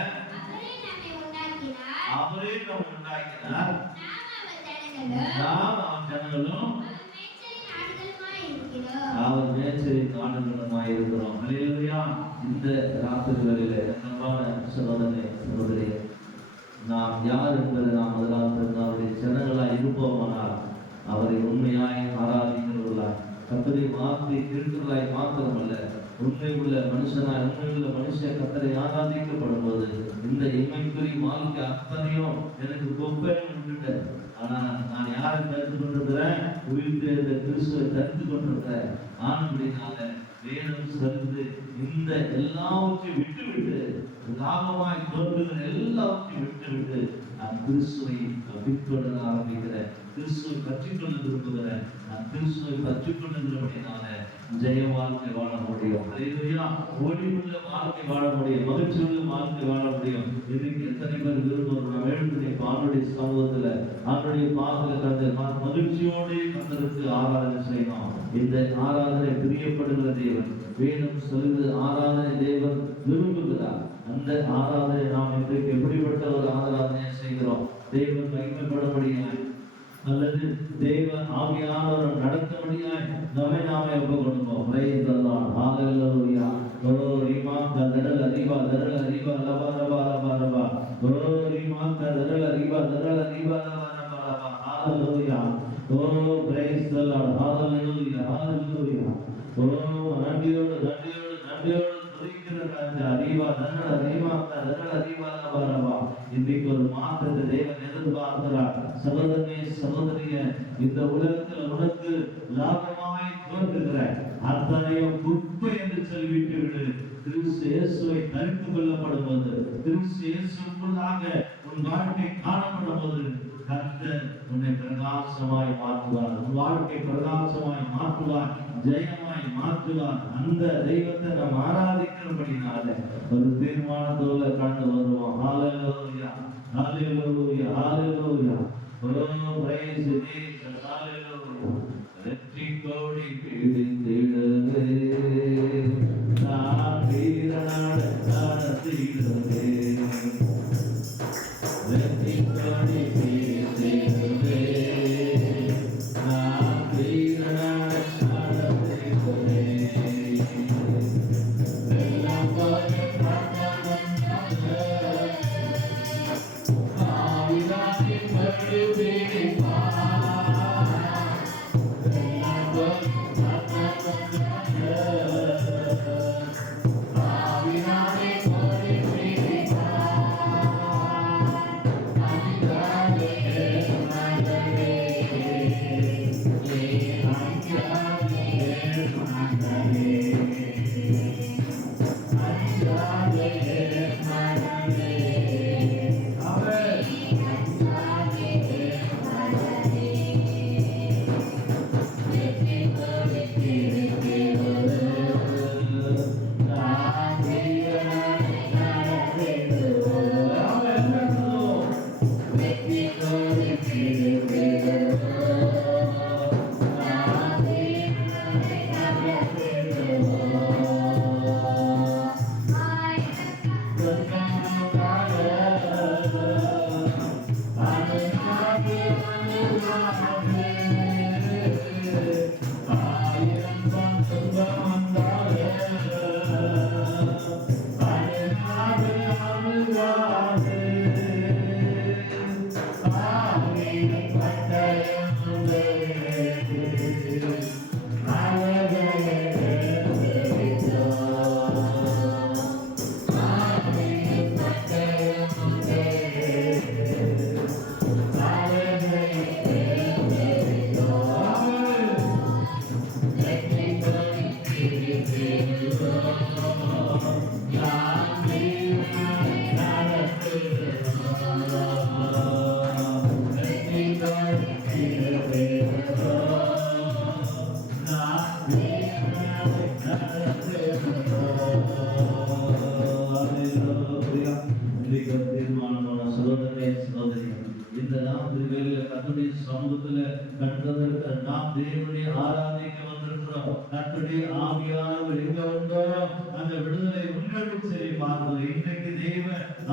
அவரே நம்மை உண்டாக்கினார், நாம் அவர் ஜனங்களும் அவர் மேய்ச்சலின் ஆடுகளுமாய் இருக்கிறோம். ஹல்லேலூயா. இந்த ராத்திரி வேளையிலே அன்பான சகோதரனே சகோதரியே, நாம் யார் என்பதை நாம் முதலாவது அவருடைய ஜனங்களாய் இருப்போமானால் அவரை உண்மையாய் ஆராதிக்கிறவர்களாய், கர்த்தருடைய வார்த்தை கேட்கிறவர்களாய் மாத்திரமல்ல, உண்மை உள்ள மனுஷனாய், உண்மை உள்ள மனுஷன் கர்த்தரை ஆராதிக்கப்படும் போது இந்த இம்மைக்குரிய வாழ்க்கை அத்தனையும் எனக்கு கொப்பைன்னு விட்டுட்டேன். ஆனா நான் யாரை தடுத்து கொண்டிருக்கிறேன்? உயிர்த்தெழுந்த கிறிஸ்துவை தடுத்து கொண்டிருக்கிறேன். ஆனபடினால வேதம் சொல்லுது, இந்த எல்லாவற்றையும் விட்டுவிட்டு, லாபமாய் தோன்றுகிற எல்லாவற்றையும் விட்டுவிட்டு நான் கிறிஸ்துவை பின்தொடர ஆரம்பிக்கிறேன், கிறிஸ்துவை பற்றிக்கொள்ள விரும்புகிறேன். நான் கிறிஸ்துவை பற்றிக்கொண்டிருக்கிறபடினால ஜெய வாழ்க்கை வாழ முடியும். ஒளிவுள்ள வாழ்க்கை வாழ முடியும், மகிழ்ச்சியுள்ள வாழ்க்கை வாழ முடியும். இதுக்கு எத்தனை பேர் விரும்புகிறோம்? நம்ம எழுத்துடைய ஆண்டுடைய சமூகத்துல ஆண்டுடைய பாதத்துல கண்டு மகிழ்ச்சியோடு கர்த்தருக்கு ஆராதனை செய்யணும். இந்த ஆராதனை பிரியப்படுகிற தேவன், வேதம் சொல்லுகிறது, ஆராதனை தேவன் விரும்புகிறார். அந்த ஆராதனை நாம் இன்றைக்கு எப்படிப்பட்ட ஒரு ஆராதனையை செய்கிறோம்? தேவன் மகிமைப்படும்படியாய் அல்லது தேவன் ஆவியானவர் நடத்தபடியாய் நம்மை நாமே ஒப்புக் கொடுப்போம். Praise the Lord. ஹalleluya. ஓ ரிமா கதரல் அறிவா தரல் அறிவா லவா இன்றைக்கு ஒரு மாற்றத்தை தேவன் எதிர்பார்க்கிறார். சகோதரனே சகோதரிய, இந்த உலகத்தில் உனக்கு லாபமாய் தோன்றுகிற அத்தனையும் குப்பை என்று சொல்லிவிட்டு விடு. கிறிஸ்து இயேசுவை தரித்து கொள்ளப்படும் போது, கிறிஸ்து இயேசுக்குள்ளாக உன் வாழ்க்கை காணப்படும் போது கர்த்தர் உன்னை பிரகாசமாய் மாற்றுவார். உன் வாழ்க்கை பிரகாசமாய் மாற்றுவார், ஜெயமாய் மாற்றுவார். அந்த தெய்வத்தை நாம் ஆராதிக்கிறபடினால ஒரு தீர்மானத்தோட கடந்து வருவோம். ஹalleluya, ஹalleluya, ஹalleluya. Oh, praise Jesus, hallelujah. வெற்றி கோடி பிடித்திடவே நான் வீரனாட நடத்திடவே. வெற்றி கோடி பிடித்திடவே நான் வீரனாட நடத்திடவே. எல்லாம் போய் ஆவியாகின் பற்றி சமூகத்துல கண்டதற்கு நாம் தேவனை ஆராதிக்க வந்திருக்கிறோம். கர்த்தருடைய ஆவியானவர் எங்க வந்தோ அந்த விடுதலை உங்களுக்கு சரி பார்த்தது. இன்றைக்கு தேவ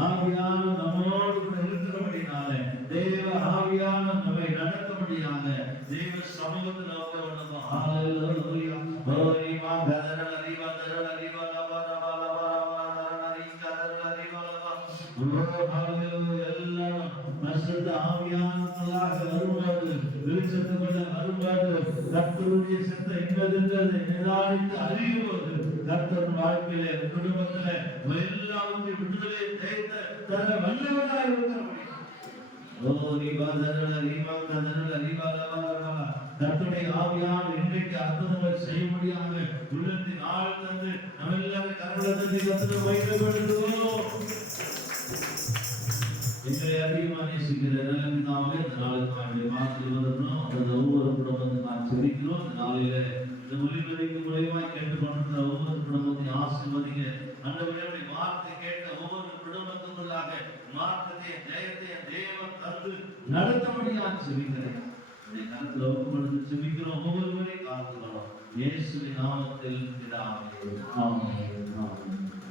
ஆவியானவர் நம்மோடு கூட இருக்கிறபடினால, தேவ ஆவியானவர் நம்மை நடத்தபடியாக தேவ சமூகத்தில் நம்ம ஹalleluya. ஓரிமா கதரல ரிவா தரல ரிவா லபா லபா லபா லபா ரிகதரல ரிவா லபா. ஓ ஹalleluya. எல்லாம் பரிசுத்த ஆவியானவராக வரும்போது, வெளிச்சத்துக்குள்ள வரும்போது, கர்த்தருடைய சித்தம் என்னதென்பதை நிதானித்து அறியும்போது, கர்த்தர் வாழ்க்கையிலே குடும்பத்திலே எல்லாவற்றையும் விடுதலை தர வல்லவராக இருக்கிறார். கர்த்தருடைய ஆவியானவர் இன்றைக்கு அற்புதங்கள் செய்யும்படியாக உள்ளத்தின் ஆள் தந்து நம்ம எல்லாரும் கரங்களை தட்டி வைக்கப்படுகிறோம். எங்களை அதிகமாக நேசிக்கிற நிலைமையாவே இந்த நாளுக்கு வார்த்தையில் வரணும். அந்த ஒவ்வொரு குடும்பத்தை நான் செபிக்கிறோம். இந்த நாளில இந்த மொழிபெயர்ப்பு மூலமாய் கேட்டுக்கொண்டிருக்கிற ஒவ்வொரு குடும்பத்தையும் ஆசீர்வதிங்க. ஆண்டவரே, வார்த்தை கேட்ட ஒவ்வொரு குடும்பத்துக்குள்ளாக மாற்றத்தையும் ஜெயத்தையும் தேவன் தந்து நடத்தபடியாக செபிக்கிறேன். இந்த கருத்தில் ஒப்புக்கொடுத்து செபிக்கிறோம். ஒவ்வொருவரையும் காத்துக்கிறோம். இயேசுவின் நாமத்தில் பிதாவே, ஆமென்.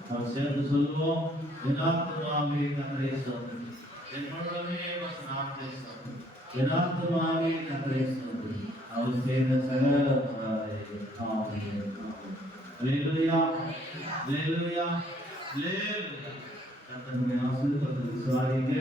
நாம் சேர்ந்து சொல்லுவோம். என் ஆத்துமாவே கர்த்தரை ஸ்தோத்திரி, என் முழுவதுமே உமது நாமத்தை ஸ்தோத்திரி, என் ஆத்துமாவே கர்த்தரை ஸ்தோத்திரி, அவர் செய்த சகல உபகாரங்களையும். ஆமென். அல்லேலூயா, அல்லேலூயா, அல்லேலூயா. கர்த்தருடைய ஆசீர்வாதத்தை விசுவாசிங்க.